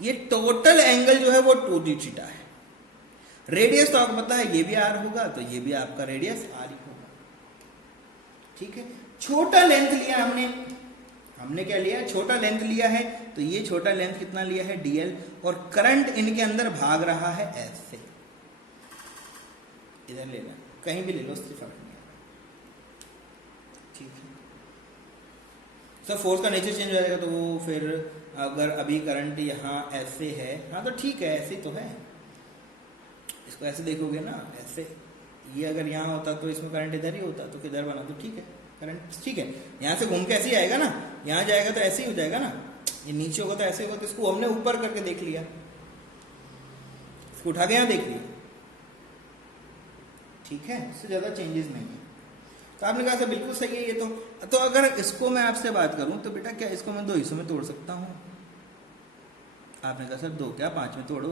ये टोटल एंगल जो है वो 2d थीटा है। रेडियस तो आपको पता है ये भी r होगा, तो ये भी आपका रेडियस r ही होगा। ठीक है, छोटा लेंथ लिया हमने क्या लिया? छोटा लेंथ लिया है, तो ये छोटा लेंथ कितना लिया है? dl, और करंट इनके अंदर भाग रहा है ऐसे। इधर लेना, कहीं भी ले लो, उससे फर्क नहीं आता। ठीक है, सर फोर्स का नेचर चेंज हो जाएगा, तो वो फिर अगर अभी करंट यहाँ ऐसे है, हाँ तो ठीक है, ऐसे तो है, इसको ऐसे देखोगे ना, ऐसे, ये अगर यहाँ होता तो इसमें करंट इधर ही होता, तो किधर बना, तो ठीक है, करंट ठीक है, यहाँ से घूम के ऐसे ही आएगा ना, यहाँ जाएगा तो ऐसे ही हो जाएगा ना, ये नीचे होगा तो ऐसे होगा, तो इसको हमने ऊपर करके देख लिया, इसको उठा के यहाँ देख लिया। ठीक है, इससे ज्यादा चेंजेस नहीं है। तो आपने कहा सर बिल्कुल सही है ये तो अगर इसको मैं आपसे बात करूं तो बेटा क्या इसको मैं 2 हिस्सों में तोड़ सकता हूं? आपने कहा सर 2 क्या 5 में तोड़ो,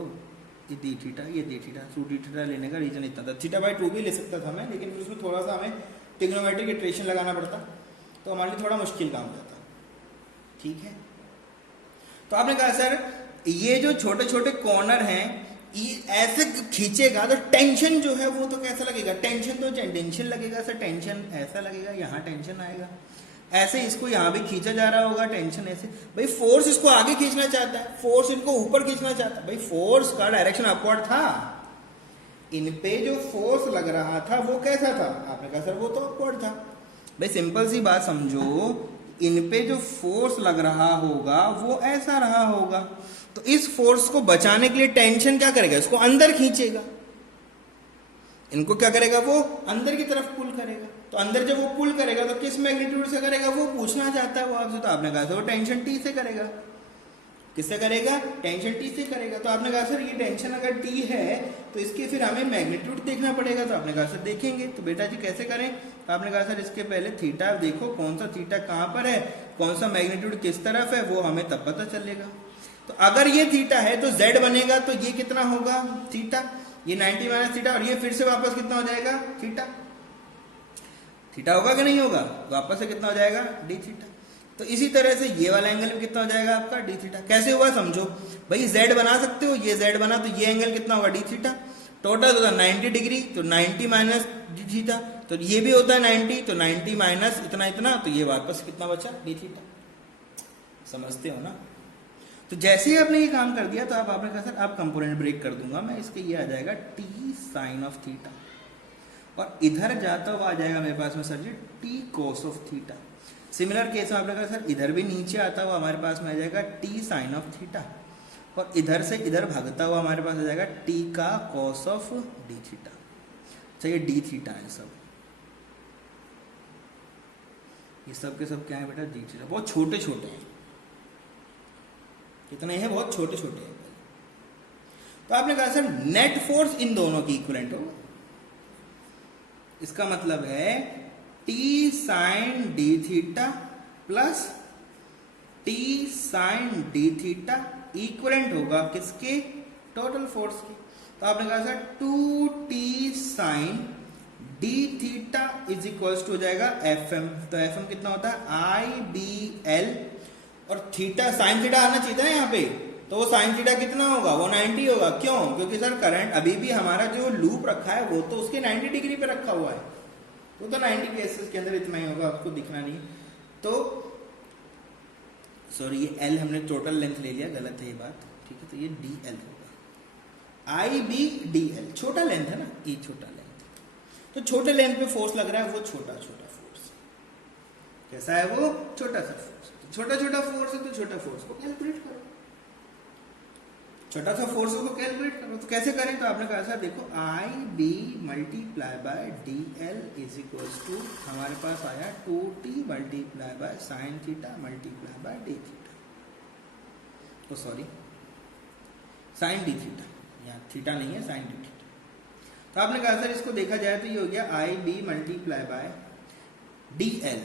ये डी थीटा, ये डी थीटा। 2d थीटा लेने का रीजन इतना था, थीटा/2 भी ले सकता था मैं, लेकिन फिर उसमें थोड़ा सा हमें ट्रिग्नोमेट्रिक इटरेशन लगाना पड़ता, तो हमारे लिए थोड़ा मुश्किल काम जाता। ठीक है, तो आपने कहा सर ये जो छोटे छोटे कॉर्नर हैं, ये ऐसे खींचेगा तो टेंशन जो है वो तो कैसा लगेगा? टेंशन लगेगा सर, टेंशन ऐसा लगेगा, यहाँ टेंशन आएगा, ऐसे इसको यहाँ भी खींचा जा रहा होगा, टेंशन ऐसे। भाई फोर्स इसको आगे खींचना चाहता है, फोर्स इनको ऊपर खींचना चाहता है, भाई फोर्स का डायरेक्शन अपवर्ड था, इन पे जो फोर्स लग रहा था वो कैसा था? आपने कहा सर वो तो अपवर्ड था। भाई सिंपल सी बात समझो, इन पे जो फोर्स लग रहा होगा वो ऐसा रहा होगा, तो इस फोर्स को बचाने के लिए टेंशन क्या करेगा? इसको अंदर खींचेगा, इनको क्या करेगा? वो अंदर की तरफ पुल करेगा। तो अंदर जब वो पुल करेगा तो किस मैग्नीट्यूड से करेगा? वो पूछना चाहता है वो आपसे, तो आपने कहा सर वो टेंशन टी से करेगा। किससे करेगा? टेंशन टी से करेगा। तो आपने कहा सर ये टेंशन अगर टी है तो इसके फिर हमें मैग्नीट्यूड देखना पड़ेगा, तो आपने कहा सर देखेंगे। तो बेटा जी कैसे करें? तो आपने कहा सर इसके पहले थीटा देखो, कौन सा थीटा कहाँ पर है, कौन सा मैग्नीट्यूड किस तरफ है, वो हमें तब पता चलेगा। तो अगर ये थीटा है तो z बनेगा, तो ये कितना होगा? थीटा, ये 90 माइनस थीटा, और ये फिर से वापस कितना हो जाएगा? थीटा। थीटा होगा कि नहीं होगा? वापस से कितना हो जाएगा? D theta. तो इसी तरह से ये वाला एंगल भी कितना हो जाएगा आपका? D theta. कैसे हुआ समझो भाई, z बना सकते हो, ये z बना तो ये एंगल कितना होगा? D theta. टोटल होता है 90 डिग्री, तो 90 माइनस डी थीटा, तो ये भी होता है 90, तो 90 माइनस इतना इतना, तो ये वापस कितना बचा? D theta. समझते हो ना? तो जैसे ही आपने ये काम कर दिया तो आपने कहा सर आप कंपोनेंट ब्रेक कर दूंगा मैं, इसके ये आ जाएगा टी साइन ऑफ थीटा, और इधर जाता हुआ आ जाएगा मेरे पास में sir G T cos of theta. Similar case में आपने कहा सर इधर भी नीचे आता हुआ हमारे पास में आ जाएगा टी साइन ऑफ थीटा, और इधर से इधर भागता हुआ हमारे पास आ जाएगा टी का कॉस ऑफ डी थीटा। अच्छा ये डी थीटा है सब, ये सब के सब क्या है बेटा? D theta. बहुत छोटे छोटे हैं, कितने हैं? बहुत छोटे छोटे हैं। तो आपने कहा सर नेट फोर्स इन दोनों की इक्विवेलेंट होगा, इसका मतलब है T sine D theta plus T sine D theta equivalent होगा किसके? टोटल फोर्स की। तो आपने कहा sir 2t sine D theta is equals to हो जाएगा एफ एम। तो एफ एम कितना होता है? आई बी एल, और थीटा साइन थीटा आना चाहिए था यहाँ पे, तो वो साइन थीटा कितना होगा? वो 90 होगा। क्यों? क्योंकि सर करंट अभी भी हमारा जो लूप रखा है वो तो उसके 90 डिग्री पे रखा हुआ है, वो तो 90 केसेस के अंदर इतना ही होगा, आपको दिखना नहीं। तो सॉरी ये एल हमने टोटल लेंथ ले लिया, गलत है ये बात, ठीक है। तो ये डी एल होगा, आई बी डी एल, छोटा लेंथ है ना, ये छोटा लेंथ, तो छोटे लेंथ पे फोर्स लग रहा है वो छोटा छोटा फोर्स। कैसा है वो? छोटा सा फोर्स। छोटा छोटा फोर्स है तो छोटा फोर्स को कैलकुलेट करो, छोटा सा फोर्स को कैलकुलेट करो। तो कैसे करें? तो आपने कहा सर देखो I B multiply by D L is equals to हमारे पास आया 2t multiply by sine theta multiply by D theta, तो सॉरी साइन डी थीटा। यहाँ थीटा नहीं है, साइन डी थीटा। तो आपने कहा सर इसको देखा जाए तो ये हो गया I B multiply by D L.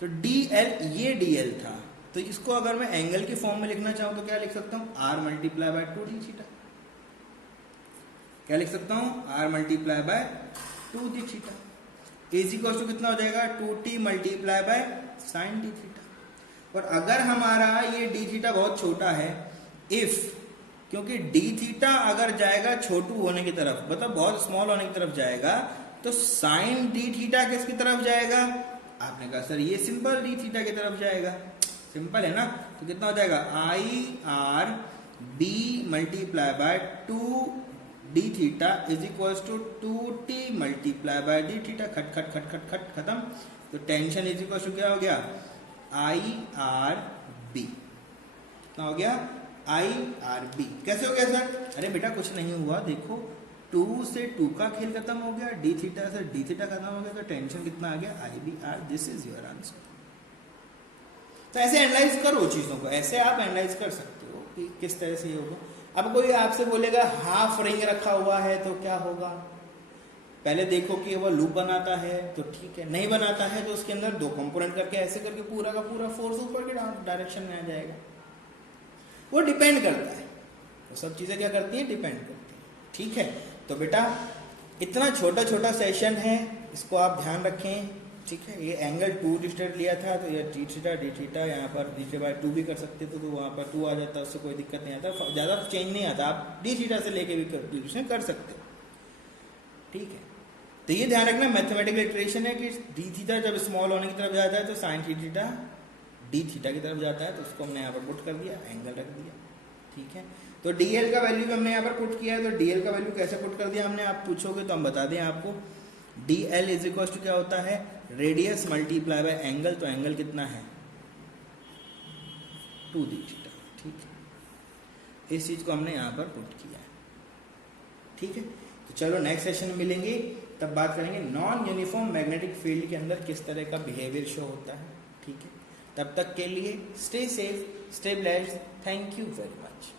तो डी एल, ये डी एल था, तो इसको अगर मैं एंगल की फॉर्म में लिखना चाहूँ तो क्या लिख सकता हूँ, R multiply by 2d theta. क्या लिख सकता हूँ, R multiply by 2d theta is equal to कितना हो जाएगा, 2t multiply by sine D theta. और अगर हमारा ये डी थीटा बहुत छोटा है, इफ, क्योंकि डी थीटा अगर जाएगा छोटू होने की तरफ, मतलब बहुत स्मॉल होने की तरफ जाएगा, तो साइन डी थीटा किसकी तरफ जाएगा, आपने कहा सर ये सिंपल डी थीटा की तरफ जाएगा, सिंपल है ना। तो कितना हो जाएगा, I R B multiply by 2d theta is equal to 2t multiply by D theta. खट खट खट खट खट खत्म। तो टेंशन इज इक्वल टू क्या हो गया, आई आर बी। कितना हो गया, आई आर बी। कैसे हो गया सर, अरे बेटा कुछ नहीं हुआ, देखो 2 से 2 का खेल खत्म हो गया, डी थीटा से डी थीटा खत्म हो गया, तो टेंशन कितना आ गया, I B R. This is your answer. तो ऐसे एनालाइज करो चीजों को, ऐसे आप एनालाइज कर सकते हो कि किस तरह से ये होगा। अब कोई आपसे बोलेगा हाफ रिंग रखा हुआ है तो क्या होगा, पहले देखो कि वो लूप बनाता है तो ठीक है, नहीं बनाता है तो उसके अंदर 2 कंपोनेंट करके ऐसे करके पूरा का पूरा फोर्स ऊपर के डायरेक्शन में आ जाएगा। वो डिपेंड करता है, तो सब चीजें क्या करती हैं, डिपेंड करती हैं। ठीक है, तो बेटा इतना छोटा छोटा सेशन है, इसको आप ध्यान रखें। ठीक है, ये एंगल 2 डिस्टेंट लिया था, तो ये डी थीटा यहाँ पर डी बाय 2 भी कर सकते थे, तो वहाँ पर 2 आ जाता, उससे कोई दिक्कत नहीं आता, ज़्यादा चेंज नहीं आता, आप डी थीटा से लेके भी कैलकुलेशन कर सकते हो। ठीक है, तो ये ध्यान रखना, मैथमेटिकल इक्वेशन है कि डी थीटा जब स्मॉल होने की तरफ जाता है तो साइन थीटा डी थीटा की तरफ जाता है, तो उसको हमने यहाँ पर पुट कर दिया, एंगल रख दिया। ठीक है, तो डीएल का वैल्यू भी हमने यहाँ पर पुट किया है। तो डीएल का वैल्यू कैसे पुट कर दिया हमने, आप पूछोगे तो हम बता दें आपको। D L is equal to क्या होता है, रेडियस मल्टीप्लाई बाय एंगल। तो एंगल कितना है, 2d थीटा। ठीक है, इस चीज को हमने यहाँ पर पुट किया है। ठीक है, तो चलो नेक्स्ट सेशन में मिलेंगे, तब बात करेंगे नॉन यूनिफॉर्म मैग्नेटिक फील्ड के अंदर किस तरह का बिहेवियर शो होता है। ठीक है, तब तक के लिए stay safe, stay blessed, thank you very much.